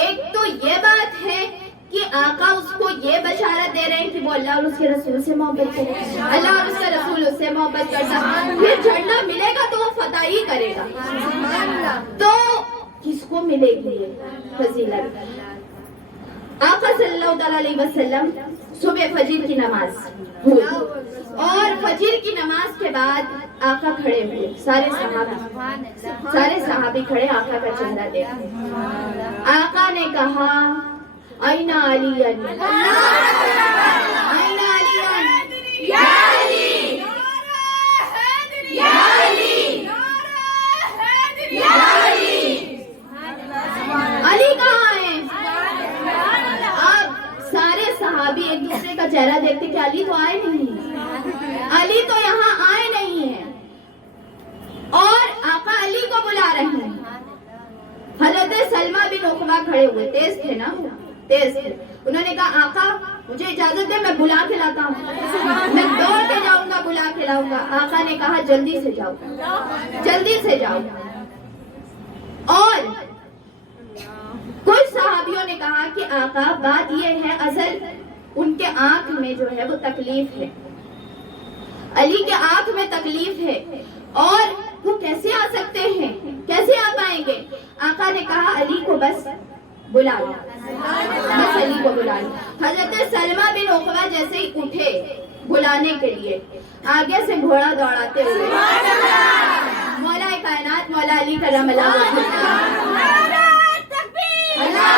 ایک تو یہ بات ہے کہ آقا اس کو یہ بشارت دے رہے ہیں کہ وہ اللہ اور اس کے رسول سے محبت کرے, اللہ اور اس کے رسول اس سے محبت کرتا, پھر جھنڈا ملے گا تو وہ فتح ہی کرے گا. تو کس کو ملے گی یہ فضیلت؟ آقا صلی اللہ علیہ وسلم صبح فجر کی نماز ہوئی اور فجر کی نماز کے بعد آقا کھڑے ہوئے, سارے صحابی کھڑے آقا کا چہرہ دیکھے. آقا نے کہا این علی, این علی, یا علی, یا علی, یا علی, علی کہاں ہے؟ اب سارے صحابی ایک دوسرے کا چہرہ دیکھتے کہ علی تو آئے نہیں, علی تو یہاں آئے نہیں ہیں, اور آقا علی کو بلا رہے ہیں. حضرت سلمہ بن عقبہ کھڑے ہوئے, تیز تھے نا, تیز تھے. انہوں نے کہا آقا مجھے اجازت دے, میں بلا کے لاتا ہوں, میں دوڑ کے جاؤں گا, بلا کے لاؤں گا. آقا نے کہا جلدی سے جاؤ, جلدی سے جاؤ. اور کچھ صحابیوں نے کہا کہ آقا بات یہ ہے, اصل ان کے آنکھ میں جو ہے وہ تکلیف ہے, علی کے آنکھ میں تکلیف ہے, اور وہ کیسے آ سکتے ہیں, کیسے آ پائیں گے؟ آقا نے کہا علی کو بس بلا لو, بس علی کو بلا لو. حضرت سلمہ بن عقبہ جیسے ہی اٹھے بلانے کے لیے, آگے سے گھوڑا دوڑاتے ہوئے مولا کائنات مولا علی کرم اللہ وجہہ, اللہ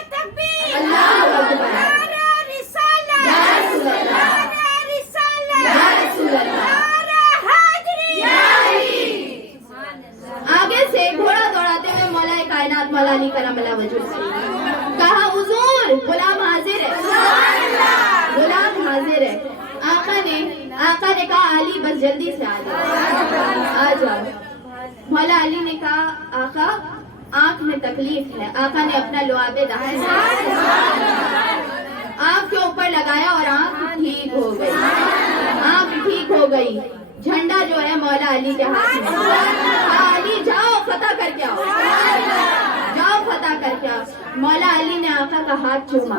اکبر, اللہ اکبر, یا رسول اللہ, یا رسول اللہ, آگے سے گھوڑا دوڑاتے ہوئے مولا کائنات مولا علی کرم اللہ وجہہ سے کہا حضور غلام حاضر ہے, غلام حاضر ہے. آقا نے کہا علی بس جلدی سے آ جاؤ, آ جاؤ. مولا علی نے کہا آقا آنکھ میں تکلیف ہے. آقا نے اپنا لعاب دہن آنکھ کے اوپر لگایا اور آنکھ ٹھیک ہو گئی, آنکھ ٹھیک ہو گئی. جھنڈا جو ہے مولا علی کے ہاتھ میں, علی جاؤ فتح کر کے آؤ, جاؤ فتح کر کے آؤ. مولا علی نے آقا کا ہاتھ چوما,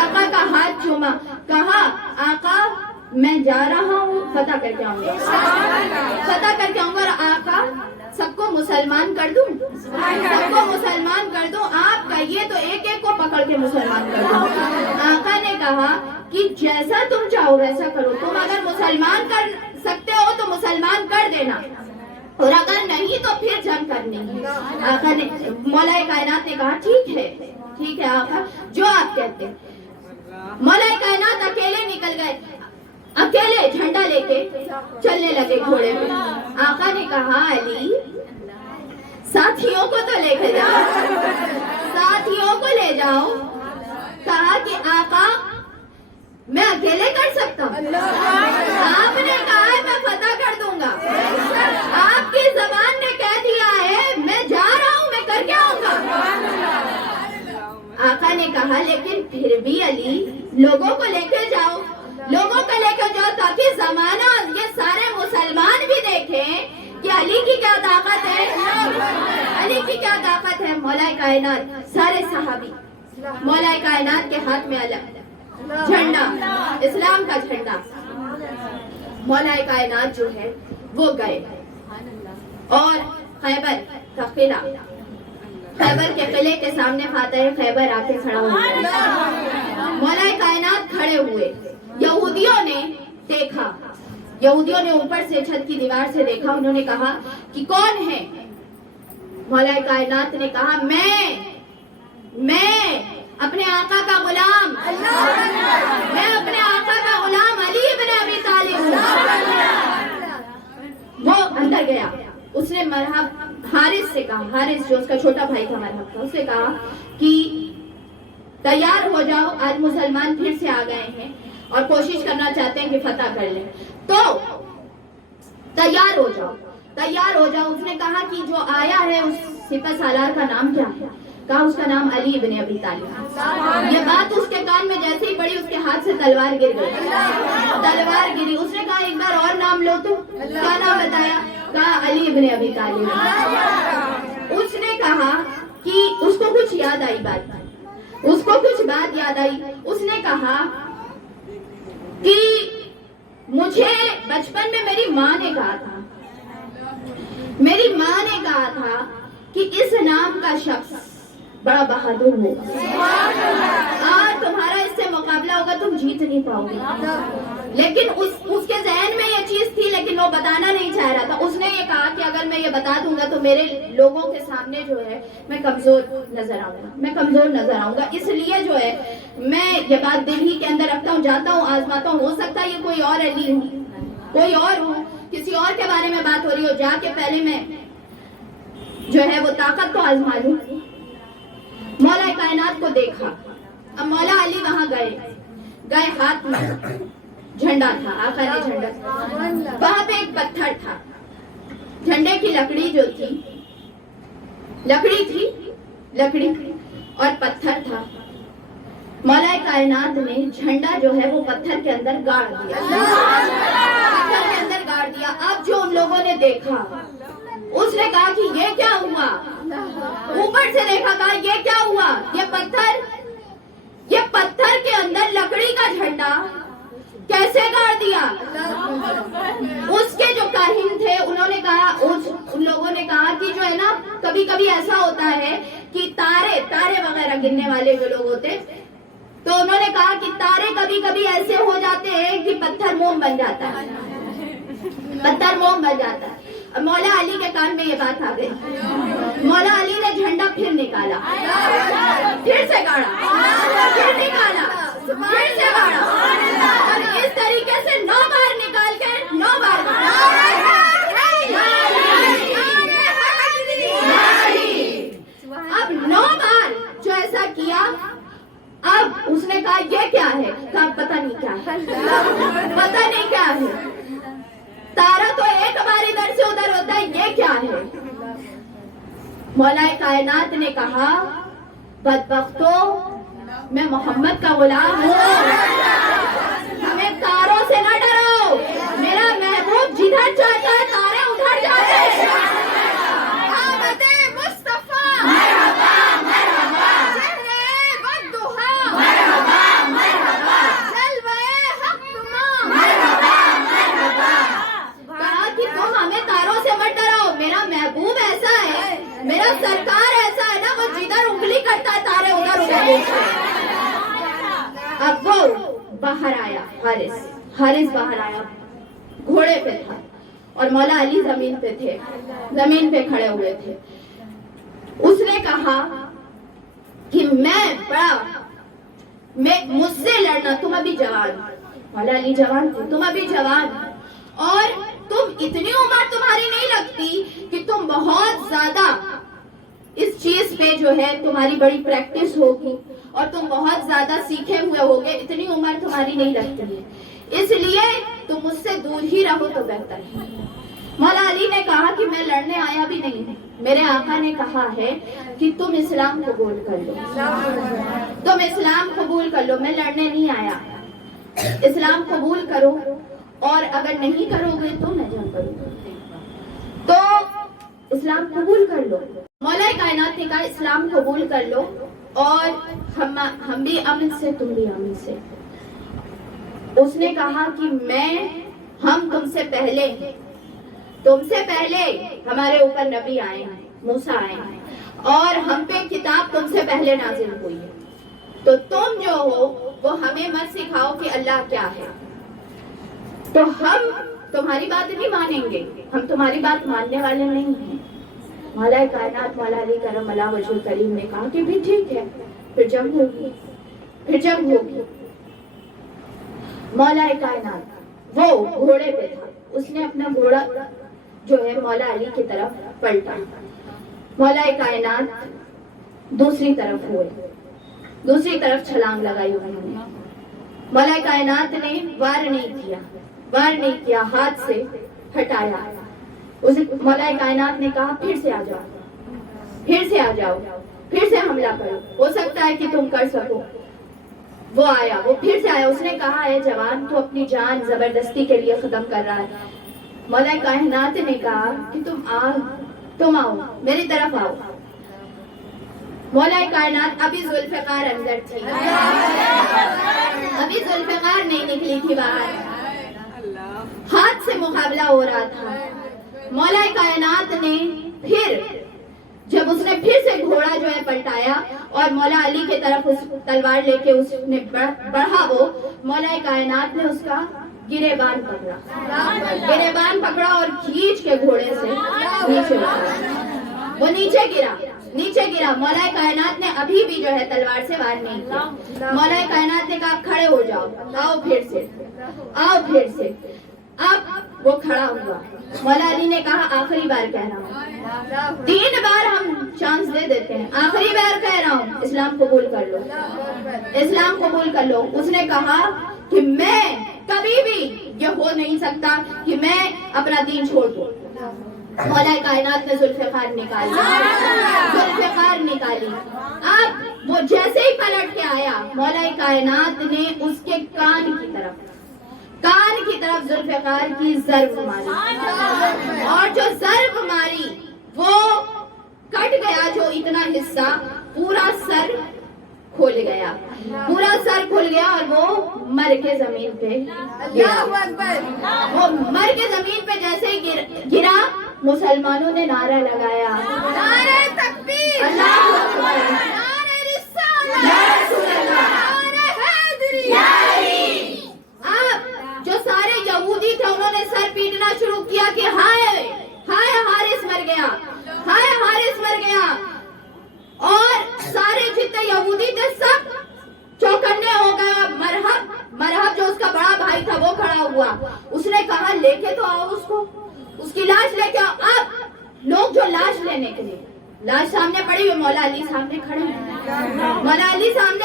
آقا کا ہاتھ چوما, کہا آقا میں جا رہا ہوں, فتح کر کے آؤں گا, فتح کر کے آؤں گا. اور آقا سب کو مسلمان کر دوں, سب کو مسلمان کر دوں, آپ کہیے تو ایک ایک کو پکڑ کے مسلمان کر دوں. آقا نے کہا کہ جیسا تم چاہو ویسا کرو, تم اگر مسلمان کر سکتے ہو تو مسلمان کر دینا, اور اگر نہیں تو پھر جنگ کرنی ہے. آقا نے, مولا کائنات نے کہا ٹھیک ہے, ٹھیک ہے آقا جو آپ کہتے. مولا کائنات اکیلے نکل گئے, اکیلے جھنڈا لے کے چلنے لگے گھوڑے پہ. آقا نے کہا علی ساتھیوں کو تو لے کے جاؤ, ساتھیوں کو لے جاؤ. کہا کہ آقا میں اکیلے کر سکتا ہوں, آپ نے کہا ہے میں فتح کر دوں گا, آپ کی زبان نے کہہ دیا ہے میں جا رہا ہوں, میں کر کے آؤں گا. آقا نے کہا لیکن پھر بھی علی لوگوں کو لے کے جاؤ, لوگوں کو لے کے جاؤ تاکہ زمانہ یہ سارے مسلمان بھی دیکھیں کہ علی کی کیا طاقت ہے, علی کی کیا طاقت ہے. مولا کائنات, سارے صحابی مولا کائنات کے ہاتھ میں جھنڈا, اسلام کا جھنڈا. مولا کائنات جو ہے وہ گئے اور خیبر کا قلعہ, خیبر کے قلعے کے سامنے فاتح خیبر آ کے کھڑا ہوا. مولا کائنات کھڑے ہوئے. یہودیوں نے دیکھا, یہودیوں نے اوپر سے چھت کی دیوار سے دیکھا. انہوں نے کہا کہ کون ہے؟ مولا کائنات نے کہا میں اپنے آقا کا غلام، میں اپنے آقا کا غلام علی ابن ابی طالب ہوں۔ وہ اندر گیا، اس نے مرحب حارث سے کہا، حارث جو اس کا چھوٹا بھائی تھا مرحب کا، اس سے کہا کہ تیار ہو جاؤ، آج مسلمان پھر سے آ گئے ہیں اور کوشش کرنا چاہتے ہیں کہ فتح کر لیں، تو تیار ہو جاؤ، تیار ہو جاؤ۔ اس نے کہا کہ جو آیا ہے اس سپہ سالار کا نام کیا ہے؟ کہا اس کا نام علی ابن ابی طالب۔ یہ بات اس کے کان میں جیسے ہی پڑی، اس کے ہاتھ سے تلوار گر گئی، تلوار گری۔ اس نے کہا ایک بار اور نام لو تو، کیا نام بتایا؟ کہا علی ابن ابی طالب۔ اس نے کہا کہ اس کو کچھ یاد آئی بات، اس کو کچھ بات یاد آئی۔ اس نے کہا کہ مجھے بچپن میں میری ماں نے کہا تھا، میری ماں نے کہا تھا کہ اس نام کا شخص بڑا بہادر ہوگا اور تمہارا اس سے مقابلہ ہوگا، تم جیت نہیں پاؤ گے۔ لیکن اس کے ذہن میں یہ چیز تھی، لیکن وہ بتانا نہیں چاہ رہا تھا۔ اس نے یہ کہا کہ اگر میں یہ بتا دوں گا تو میرے لوگوں کے سامنے جو ہے میں کمزور نظر آؤں گا، میں کمزور نظر آؤں گا، اس لیے جو ہے میں یہ بات دل ہی کے اندر رکھتا ہوں، جاتا ہوں، آزماتا ہوں، ہو سکتا ہے یہ کوئی اور علی ہو، کوئی اور ہو، کسی اور کے بارے میں بات ہو رہی ہو، جا کے پہلے میں جو ہے وہ طاقت کو آزما لوں۔ مولا کائنات کو دیکھا، اب مولا علی وہاں گئے، ہاتھ میں جھنڈا تھا، آقا نے جھنڈا تھا، وہاں پہ ایک پتھر تھا، جھنڈے کی لکڑی جو تھی، لکڑی اور پتھر تھا۔ مولا کائنات نے جھنڈا جو ہے وہ پتھر کے اندر گاڑ دیا، پتھر کے اندر گاڑ دیا۔ اب جو ان لوگوں نے دیکھا، اس نے کہا کہ یہ کیا ہوا؟ اوپر سے دیکھا، کہا یہ کیا ہوا؟ یہ پتھر کے اندر لکڑی کا جھنڈا کیسے گاڑ دیا؟ اس کے جو کاہن تھے انہوں نے کہا، ان لوگوں نے کہا کہ جو ہے نا کبھی کبھی ایسا ہوتا ہے کہ تارے وغیرہ گرنے والے جو لوگ ہوتے، تو انہوں نے کہا کہ تارے کبھی کبھی ایسے ہو جاتے ہیں کہ پتھر موم بن جاتا ہے، پتھر موم بن جاتا ہے۔ مولا علی کے کان میں یہ بات آ گئی، مولا علی نے جھنڈا پھر نکالا، پھر سے گاڑا، پھر نکالا، پھر سے گاڑا، اور اس طریقے سے 9 بار نکال کے 9 بار گاڑا۔ اب 9 بار جو ایسا کیا، اب اس نے کہا یہ کیا ہے؟ کہا پتہ نہیں کیا ہے، پتہ نہیں کیا ہے، تارا تو ایک بار ادھر سے ادھر ہوتا ہے، یہ کیا ہے؟ مولا کائنات نے کہا بدبختو، میں محمد کا غلام ہوں، ہمیں تاروں سے نہ ڈرو، میرا محبوب جدھر چاہتا ہے تارے ادھر جاتے ہیں۔ آمد مصطفیٰ مرحبا مرحبا، چہرے بددہا مرحبا مرحبا، جلوے حق نما مرحبا مرحبا۔ کہا کہ تم ہمیں تاروں سے مت ڈراؤ، میرا محبوب ایسا ہے، میرا سرکار ایسا ہے نا، وہ جدھر انگلی کرتا ہے تارے ادھر ادھر۔ اب وہ باہر آیا، حارث باہر آیا، گھوڑے پہ تھا اور مولا علی زمین پہ تھے، زمین پہ کھڑے ہوئے تھے۔ اس نے کہا کہ مجھ سے لڑنا، تم ابھی جوان، مولا علی جوان تھے، تم ابھی جوان، اور تم اتنی عمر تمہاری نہیں لگتی کہ تم بہت زیادہ اس چیز پہ جو ہے تمہاری بڑی پریکٹس ہوگی اور تم بہت زیادہ سیکھے ہوئے ہوگے، اتنی عمر تمہاری نہیں لگتی ہے، اس لیے تم مجھ سے دور ہی رہو تو بہتر ہے۔ مولا علی نے کہا کہ میں لڑنے آیا بھی نہیں ہوں، میرے آقا نے کہا ہے کہ تم اسلام قبول کر لو، تم اسلام قبول کر لو، میں لڑنے نہیں آیا، اسلام قبول کرو، اور اگر نہیں کرو گے تو میں جنگ کروں گا، تو اسلام قبول کر لو۔ مولا کائنات نے کہا اسلام قبول کر لو، اور ہم بھی امن سے، تم بھی امن سے۔ اس نے کہا کہ ہم تم سے پہلے ہمارے اوپر نبی آئے ہیں، موسیٰ آئے ہیں، اور ہم پہ کتاب تم سے پہلے نازل ہوئی ہے، تو تم جو ہو وہ ہمیں مت سکھاؤ کہ اللہ کیا ہے، تو ہم تمہاری بات نہیں مانیں گے، ہم تمہاری بات ماننے والے نہیں ہیں۔ مولا کائنات مولا علی کرم اللہ وجہ کریم نے کہا کہ بھی ٹھیک ہے، پھر جنگ ہوگی. مولا کائنات وہ گھوڑے پہ تھا، اس نے اپنا گھوڑا جو ہے مولا علی کی طرف پلٹا. مولا کائنات دوسری طرف ہوئے، دوسری طرف چھلانگ لگائی انہوں نے. مولا کائنات نے وار نہیں کیا، ہاتھ سے ہٹایا. مولا کائنات نے کہا پھر سے آ جاؤ، پھر سے حملہ کرو، ہو سکتا ہے کہ تم کر سکو. وہ آیا، وہ پھر سے آیا. اس نے کہا اے جوان، تو اپنی جان زبردستی کے لیے ختم کر رہا ہے. مولا کائنات نے کہا کہ تم آؤ، میری طرف آؤ. مولا کائنات ابھی ذوالفقار اندر تھی، ابھی ذوالفقار نہیں نکلی تھی باہر. ہاتھ سے مقابلہ ہو رہا تھا. مولا کائنات نے پھر جب اس نے پھر سے گھوڑا جو ہے پلٹایا اور مولا علی کی طرف اس تلوار لے کے اس نے بڑھا، وہ مولا کائنات نے اس کا گریبان پکڑا اور کھینچ کے گھوڑے سے نیچے اتارا. وہ نیچے گرا. مولا کائنات نے ابھی بھی جو ہے تلوار سے وار نہیں کیا. مولا کائنات نے کہا کھڑے ہو جاؤ، آؤ پھر سے. اب وہ کھڑا ہوا. مولا علی نے کہا آخری بار کہہ رہا ہوں، 3 بار ہم چانس دے دیتے ہیں، آخری بار کہہ رہا ہوں، اسلام قبول کر لو. اس نے کہا کہ میں کبھی بھی یہ ہو نہیں سکتا کہ میں اپنا دین چھوڑ دوں. مولا کائنات نے ذوالفقار نکالی. اب وہ جیسے ہی پلٹ کے آیا، مولا کائنات نے اس کے کان کی طرف ذوالفقار کی ضرب ماری، اور جو ضرب ماری وہ کٹ گیا. جو اتنا حصہ پورا سر کھل گیا اور وہ مر کے زمین پہ جیسے ہی گرا، مسلمانوں نے نعرہ لگایا، نعرہ تکبیر، اللہ اکبر، نعرہ رسالت، یا رسول اللہ، نعرہ حیدری، یا علی. اب جو سارے یہودی تھے انہوں نے سر پیٹنا شروع کیا کہ ہائے حارث مر گیا. اور سارے جتنے یہودی تھے سب چوکنے ہو گئے. مرحب جو اس کا بڑا بھائی تھا وہ کھڑا ہوا. اس نے کہا لے کے تو آؤ اس کی لاش لے کے آؤ. اب لوگ جو لاش لینے کے لیے، لاش سامنے پڑی ہوئی، مولا علی سامنے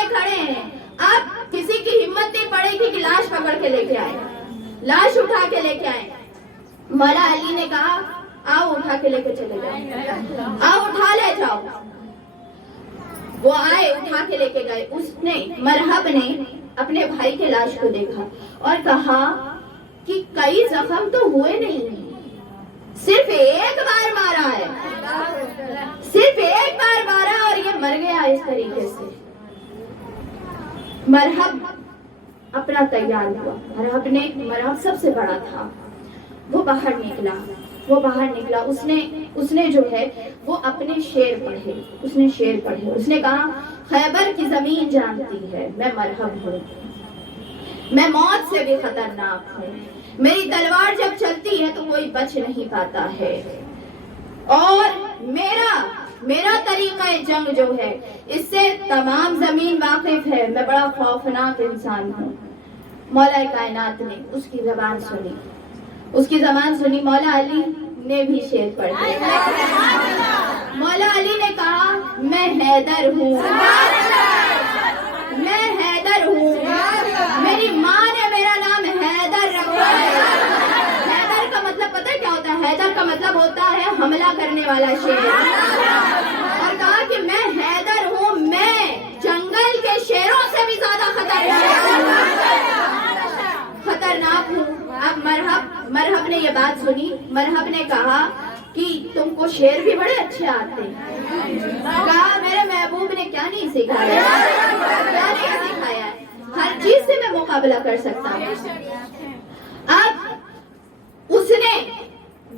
کھڑے ہیں. اب کسی کی ہمت نہیں پڑے گی کہ لاش پکڑ کے لے کے آئے، لاش اٹھا کے لے کے آئے. مولا علی نے کہا آؤ اٹھا کے لے کے چلے جاؤ، آؤ اٹھا لے جاؤ. وہ آئے، اٹھا کے لے کے گئے. مرحب نے اپنے بھائی کے لاش کو دیکھا اور کہا کہ کئی زخم تو ہوئے نہیں ہیں، صرف ایک بار مارا اور یہ مر گیا اس طریقے سے. مرحب اپنا تیار ہوا. مرحب سب سے بڑا تھا. وہ باہر نکلا. اس نے جو ہے وہ اپنے شعر پڑھے. اس نے کہا خیبر کی زمین جانتی ہے میں مرحب ہوں، میں موت سے بھی خطرناک ہوں. میری تلوار جب چلتی ہے تو کوئی بچ نہیں پاتا ہے، اور میرا طریقہ جنگ جو ہے اس سے تمام زمین واقف ہے. میں بڑا خوفناک انسان ہوں. مولا کائنات نے اس کی زبان سنی. مولا علی نے بھی شعر پڑھے. مولا علی نے کہا میں حیدر ہوں، میری ماں نے میرا نام حیدر رکھا ہے. حیدر کا مطلب پتہ ہے کیا ہوتا ہے؟ حیدر کا مطلب ہوتا ہے حملہ کرنے والا شیر. اور کہا کہ میں حیدر ہوں، میں جنگل کے شیروں سے بھی زیادہ خطرناک ہوں. اب مرحب نے یہ بات سنی. مرحب نے کہا کہ تم کو شعر بھی بڑے اچھے آتے ہیں. کہا میرے محبوب نے کیا نہیں سکھایا، ہر چیز سے میں مقابلہ کر سکتا ہوں. اب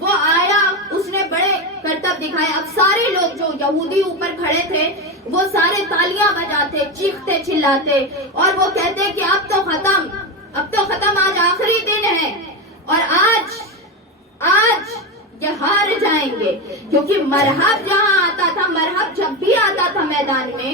وہ آیا، اس نے بڑے کرتب دکھائے. اب سارے لوگ جو یہودی اوپر کھڑے تھے وہ سارے تالیاں بجاتے، چیختے چلاتے، اور وہ کہتے کہ اب تو ختم، آج آخری دن ہے اور آج یہ ہار جائیں گے. کیونکہ مرحب جہاں آتا تھا، مرحب جب بھی آتا تھا میدان میں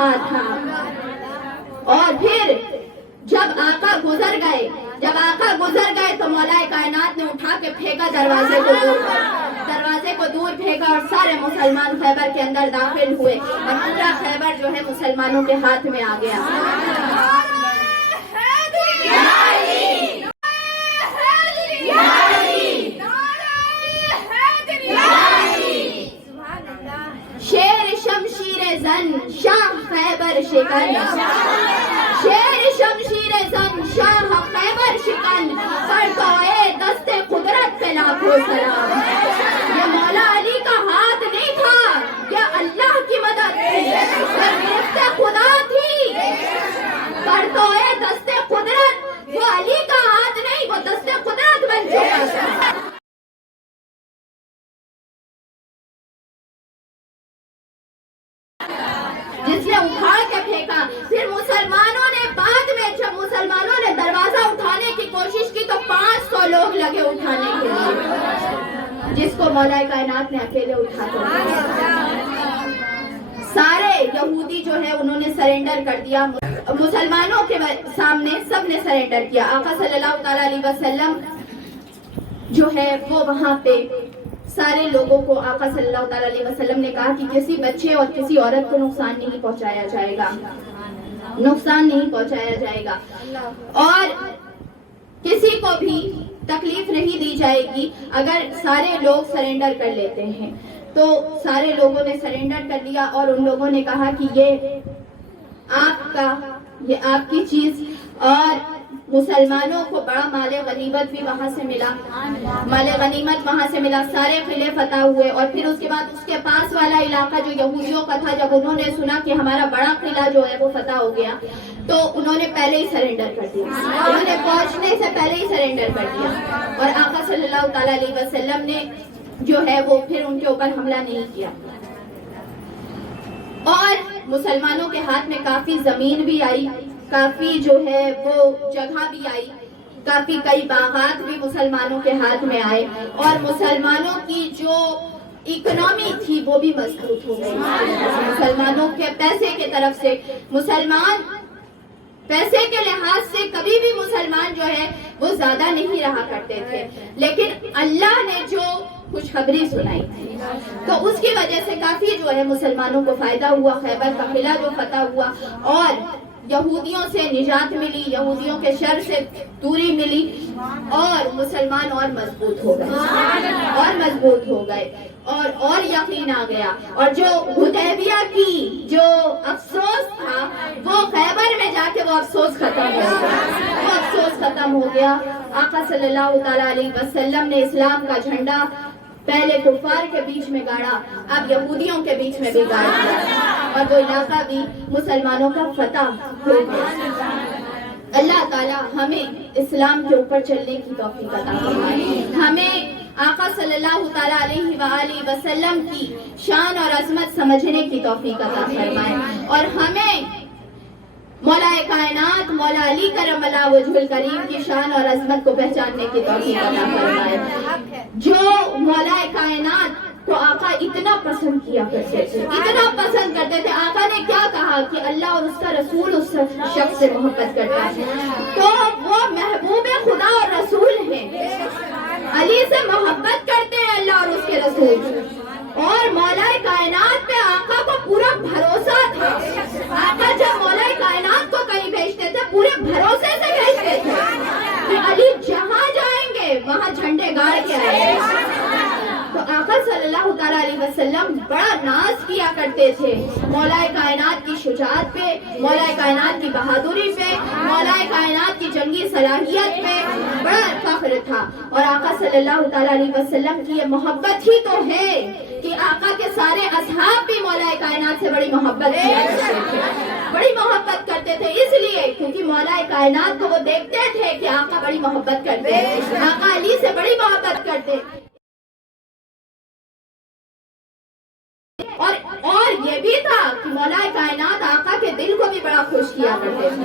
رہا تھا. اور پھر جب آقا گزر گئے تو مولا کائنات نے اٹھا کے پھینکا دروازے کو دور پھینکا اور سارے مسلمان خیبر کے اندر داخل ہوئے اور پورا خیبر جو ہے مسلمانوں کے ہاتھ میں آ گیا. شیر شمشیر زن شاہ خیبر شکن، شیر شمشیر زن شاہ خیبر شکن، پرتوئے دست قدرت پہ لاکھوں سلام. یہ مولا علی کا ہاتھ نہیں تھا، یہ اللہ کی مدد تھی، یہ گرفت خدا تھی. پرتوئے دست قدرت، وہ علی کا ہاتھ نہیں، وہ دست قدرت بن چکا تھا. جس نے اٹھا کے پھینکا. پھر مسلمانوں نے بعد میں جب مسلمانوں نے دروازہ اٹھانے کی کوشش کی تو 500 لوگ لگے اٹھانے کے لیے، جس کو مولا کائنات نے اکیلے اٹھا کر. سارے یہودی جو ہے انہوں نے سرنڈر کر دیا. مسلمانوں کے سامنے سب نے سرنڈر کیا. آقا صلی اللہ تعالی علیہ وسلم جو ہے وہ وہاں پہ سارے لوگوں کو آقا صلی اللہ تعالی علیہ وسلم نے کہا کہ کسی بچے اور کسی عورت کو نقصان نہیں پہنچایا جائے گا اور کسی کو بھی تکلیف نہیں دی جائے گی اگر سارے لوگ سرنڈر کر لیتے ہیں. تو سارے لوگوں نے سرنڈر کر لیا اور ان لوگوں نے کہا کہ یہ آپ کی چیز. اور مسلمانوں کو بڑا مال غنیمت بھی وہاں سے ملا. سارے قلعے فتح ہوئے اور پھر اس کے بعد اس کے پاس والا علاقہ جو یہودیوں کا تھا، جب انہوں نے سنا کہ ہمارا بڑا قلعہ جو ہے وہ فتح ہو گیا تو انہوں نے پہلے ہی سرنڈر کر دیا. انہوں نے پہنچنے سے پہلے ہی سرنڈر کر دیا اور آقا صلی اللہ تعالی علیہ وسلم نے جو ہے وہ پھر ان کے اوپر حملہ نہیں کیا. اور مسلمانوں کے ہاتھ میں کافی زمین بھی آئی، کافی جو ہے وہ جگہ بھی آئی، کئی باغات بھی مسلمانوں کے ہاتھ میں آئے اور مسلمانوں کی جو اکنامی تھی وہ بھی مضبوط ہو گئی. مسلمانوں کے پیسے کے طرف سے پیسے کے لحاظ سے کبھی بھی مسلمان جو ہے وہ زیادہ نہیں رہا کرتے تھے، لیکن اللہ نے جو خوشخبری سنائی تھی تو اس کی وجہ سے کافی جو ہے مسلمانوں کو فائدہ ہوا. خیبر کا قلعہ جو فتح ہوا اور یہودیوں سے نجات ملی، یہودیوں کے شر سے دوری ملی اور مسلمان اور مضبوط ہو گئے اور یقین آ گیا. اور جو حدیبیہ کی جو افسوس تھا وہ خیبر میں جا کے وہ افسوس ختم ہو گیا. آقا صلی اللہ تعالی علیہ وسلم نے اسلام کا جھنڈا پہلے کفار کے بیچ میں گاڑا، اب یہودیوں کے بیچ میں بھی گاڑ دیا اور وہ علاقہ بھی مسلمانوں کا فتح ہو گیا. اللہ تعالیٰ ہمیں اسلام کے اوپر چلنے کی توفیق عطا فرمائے. ہمیں آقا صلی اللہ تعالیٰ علیہ وآلہ وسلم کی شان اور عظمت سمجھنے کی توفیق عطا فرمائے اور ہمیں مولا کائنات مولا علی کرم اللہ وجہ الکریم کی شان اور عظمت کو پہچاننے کی توفیق عطا فرمائے. جو مولا کائنات کو آقا اتنا پسند کیا کرتے تھے. آقا نے کیا کہا کہ اللہ اور اس کا رسول اس شخص سے محبت کرتا ہے تو وہ محبوب خدا اور رسول ہیں. علی سے محبت کرتے ہیں اللہ اور اس کے رسول. اور مولا کائنات پہ آقا کو پورا بھروسہ تھا. آقا جب مولا کائنات کو کہیں بھیجتے تھے پورے بھروسے سے بھیجتے تھے کہ علی جہاں جائیں گے وہاں جھنڈے گاڑ کے آئیں گے. تو آقا صلی اللہ تعالیٰ علیہ وسلم بڑا ناز کیا کرتے تھے مولا کائنات کی شجاعت پہ، مولا کائنات کی بہادری پہ، مولا کائنات کی جنگی صلاحیت پہ بڑا فخر تھا. اور آقا صلی اللہ تعالیٰ علیہ وسلم کی یہ محبت ہی تو ہے کہ آقا کے سارے اصحاب بھی مولا کائنات سے بڑی محبت کرتے تھے اس لیے کیونکہ مولا کائنات کو وہ دیکھتے تھے کہ آقا بڑی محبت کرتے ہیں، آقا علی سے بڑی محبت کرتے. اور یہ بھی تھا کہ مولا کائنات آقا کے دل کو بھی بڑا خوش کیا کرتے تھے.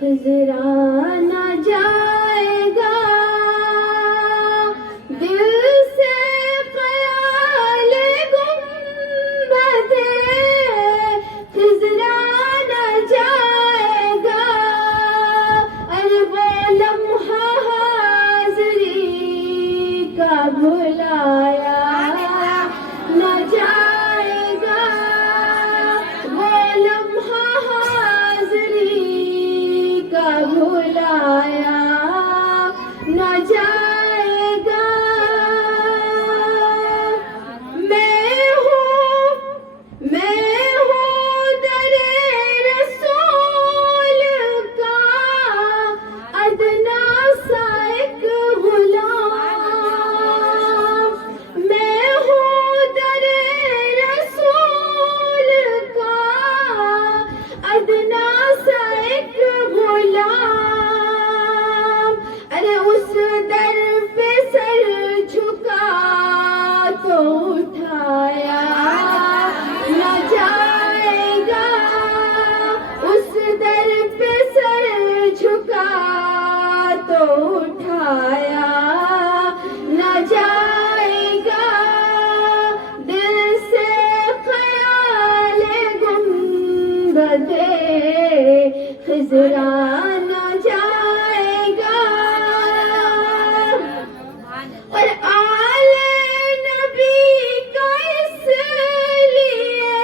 خزرانہ جائے گا دل سے خیال گنبد خزرانہ جائے گا ارے وہ لمحہ حاضری کا بھلایا نہ جائے گا وہ لمحہ حاضری کا بھلایا نہ جائے گا میں ہوں در رسول کا ادنا سا ایک غلام میں ہوں در رسول کا ادنا سا ایک غلام ارے اس در پہ سر جھکا تو اٹھایا نہ جائے گا اس در پہ سر جھکا تو اٹھایا نہ جائے گا دل سے خیال گنبد خزرانہ جائے گا اور آل نبی کا اس لیے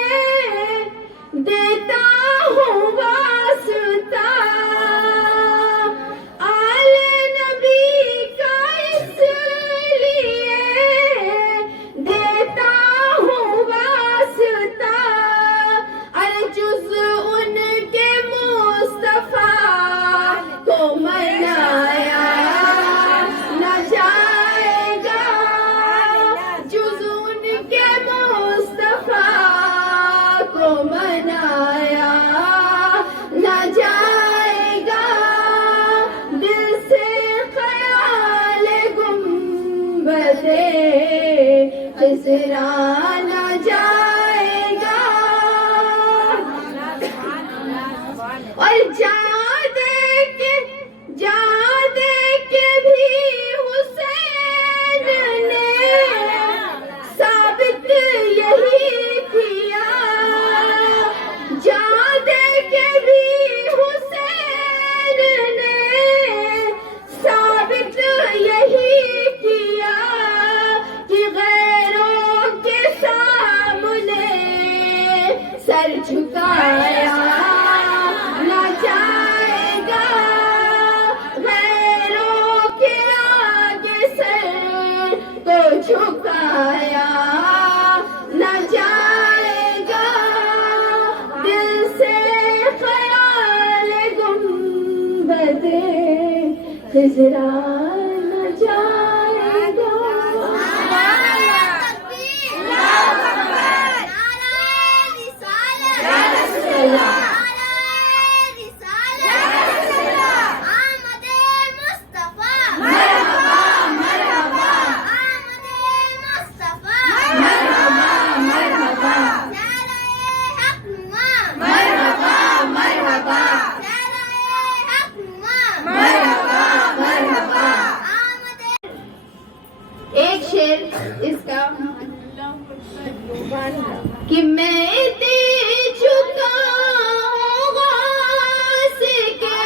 دیتا ہوں واسطہ آل نبی کا اس لیے دیتا ہوں واسطہ ارے جز ان کے مصطفیٰ کو منایا نہ جائے گا جز ان کے مصطفیٰ کو منایا نہ جائے گا دل سے خیال گنبد خزرانہ جائے گا اور جا دے کے بھی حسین نے ثابت یہی کیا جا دے کے بھی حسین نے ثابت یہی کیا کہ غیروں کے سامنے سر جھکایا نہ جائے گا غیروں کے آگے سر تو جھکایا نہ جائے گا دل سے خیال گنبد خزرانہ جائے گا ایک شعر اس کا کہ میں دے چکا ہوں غاز کے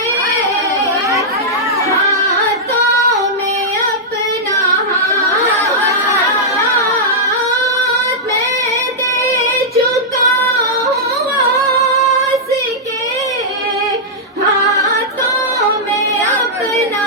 ہاتھوں میں اپنا ہاتھ میں دے چکا ہوں غاز کے ہاتھوں میں اپنا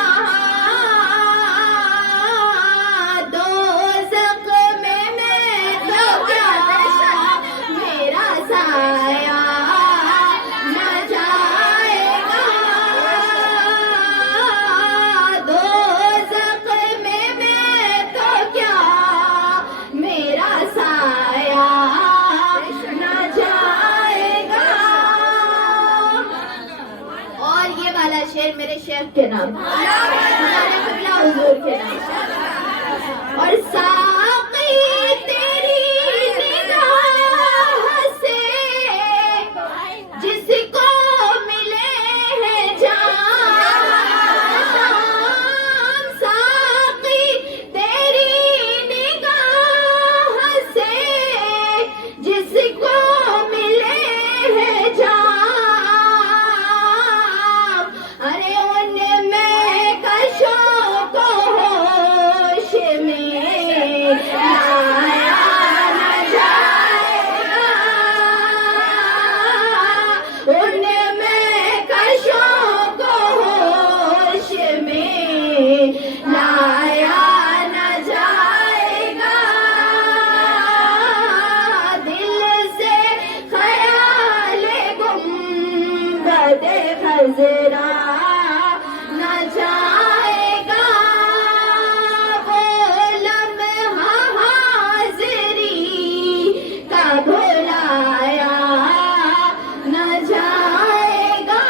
میرے شیخ کے نام ہمارے قبلہ حضور کے نام اور ساقی تیری نگاہ سے جس کو وقت خزرا نہ جائے گا وہ لمحہ حاضری کا بھلایا نہ جائے گا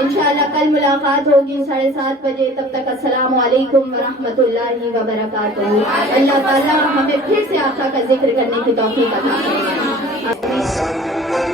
انشاءاللہ کل ملاقات ہوگی 7:30 بجے. تب تک السلام علیکم ورحمۃ اللہ وبرکاتہ. اللہ تعالیٰ ہمیں پھر سے آقا کا ذکر کرنے کی توفیق عطا فرمائے.